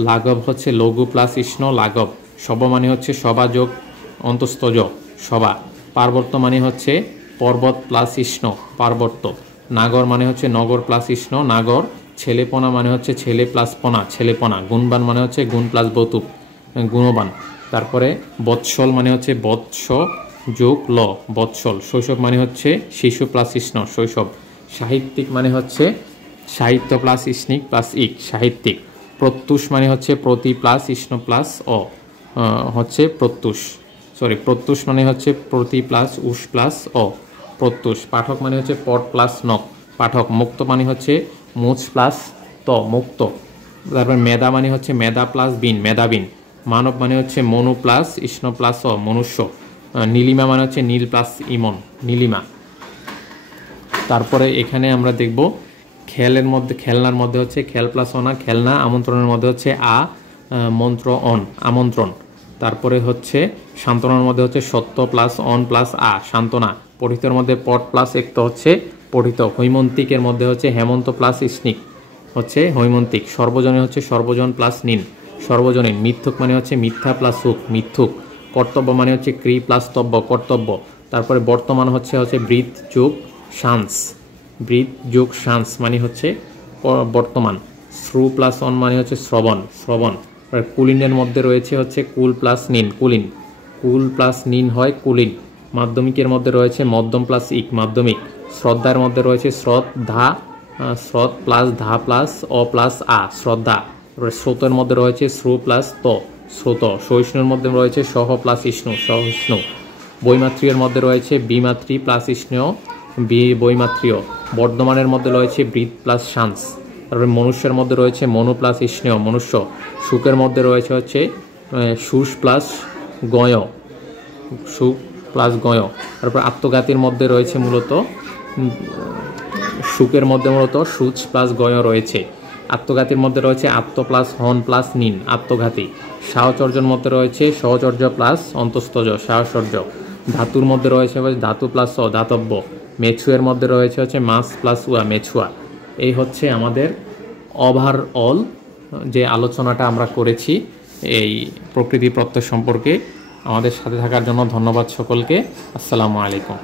লাঘব হচ্ছে লঘু প্লাস ইষ্ণ, লাঘব। সব মানে হচ্ছে সভা যোগ অন্তস্থজ, সভা। পার্বত্য মানে হচ্ছে পর্বত প্লাস ইষ্ণ, পার্বত্য। নাগর মানে হচ্ছে নগর প্লাস ইষ্ণ, নাগর। ছেলেপনা মানে হচ্ছে ছেলে প্লাস পনা, ছেলেপনা। গুণবান মানে হচ্ছে গুণ প্লাস বতুক, গুণবান। তারপরে বৎসল মানে হচ্ছে বৎস যোগ ল, বৎসল। শৈশব মানে হচ্ছে শিশু প্লাস ইষ্ণ, শৈশব। সাহিত্যিক মানে হচ্ছে সাহিত্য প্লাস ইষ্ণিক প্লাস ইক, সাহিত্যিক। প্রত্যুষ মানে হচ্ছে প্রতি প্লাস ইষ্ণ প্লাস হচ্ছে প্রত্যুষ, প্রত্যুষ মানে হচ্ছে প্রতি প্লাস উষ প্লাস প্রত্যুষ। পাঠক মানে হচ্ছে পট প্লাস নক, পাঠক। মুক্ত মানে হচ্ছে মুচ প্লাস মুক্ত। তারপর মেধা মানে হচ্ছে মেধা প্লাস বিন, মেধাবিন। মানব মানে হচ্ছে মনু প্লাস ইষ্ণ প্লাস মনুষ্য। নীলিমা মানে হচ্ছে নীল প্লাস ইমন, নীলিমা। তারপরে এখানে আমরা দেখব খেলের মধ্যে, খেলনার মধ্যে হচ্ছে খেল প্লাস অনা, খেলনা। আমন্ত্রণের মধ্যে হচ্ছে মন্ত্র অন, আমন্ত্রণ। তারপরে হচ্ছে সান্ত্বনার মধ্যে হচ্ছে সত্য প্লাস অন প্লাস সান্ত্বনা। পঠিতের মধ্যে পট প্লাস একত হচ্ছে পঠিত। হৈমন্তিকের মধ্যে হচ্ছে হেমন্ত প্লাস ইষ্ণিক হচ্ছে হৈমন্তিক। সর্বজনে হচ্ছে সর্বজন প্লাস নিন, সর্বজনীন। মিথ্যুক মানে হচ্ছে মিথ্যা প্লাস সুখ, মিথ্যুক। কর্তব্য মানে হচ্ছে ক্রি প্লাস তব্য, কর্তব্য। তারপরে বর্তমান হচ্ছে বৃত যোগ শান্স, বৃত যোগ শান্স মানে হচ্ছে বর্তমান। শ্রু প্লাস অন মানে হচ্ছে শ্রবণ, শ্রবণ। কুলিনের মধ্যে রয়েছে হচ্ছে কুল প্লাস নিন, কুলিন। কুল প্লাস নিন হয় কুলিন। মাধ্যমিকের মধ্যে রয়েছে মধ্যম প্লাস ইক, মাধ্যমিক। শ্রদ্ধার মধ্যে রয়েছে শ্রদ্ধা, শ্রদ্ধ প্লাস ধা প্লাস প্লাস শ্রদ্ধা। স্রোতের মধ্যে রয়েছে শ্রু প্লাস স্রোত। সহিষ্ণুর মধ্যে রয়েছে সহ প্লাস ইষ্ণু, সহিষ্ণু। বৈমাত্রীয়ের মধ্যে রয়েছে বিমাত্রী প্লাস ইষ্ণেয়, বৈমাত্রীয়। বর্ধমানের মধ্যে রয়েছে বৃত প্লাস শান্স। তারপরে মনুষ্যের মধ্যে রয়েছে মনু প্লাস ইষ্ণেয়, মনুষ্য। সুখের মধ্যে রয়েছে হচ্ছে সুষ প্লাস গয়, সুখ প্লাস গয়। তারপর আত্মঘাতীর মধ্যে রয়েছে মূলত সুখের মধ্যে মূলত সুচ প্লাস গয় রয়েছে। আত্মঘাতীর মধ্যে রয়েছে আত্ম প্লাস হন প্লাস নিন, আত্মঘাতী। সাহচর্যের মধ্যে রয়েছে সহচর্য প্লাস অন্তস্থজ, সাহচর্য। ধাতুর মধ্যে রয়েছে ধাতু প্লাস ধাতব্য। মেছুয়ের মধ্যে রয়েছে হচ্ছে মাস প্লাস মেছুয়া। এই হচ্ছে আমাদের ওভারঅল যে আলোচনাটা আমরা করেছি এই প্রকৃতি প্রত্যয় সম্পর্কে। আমাদের সাথে থাকার জন্য ধন্যবাদ সকলকে। আসসালামু আলাইকুম।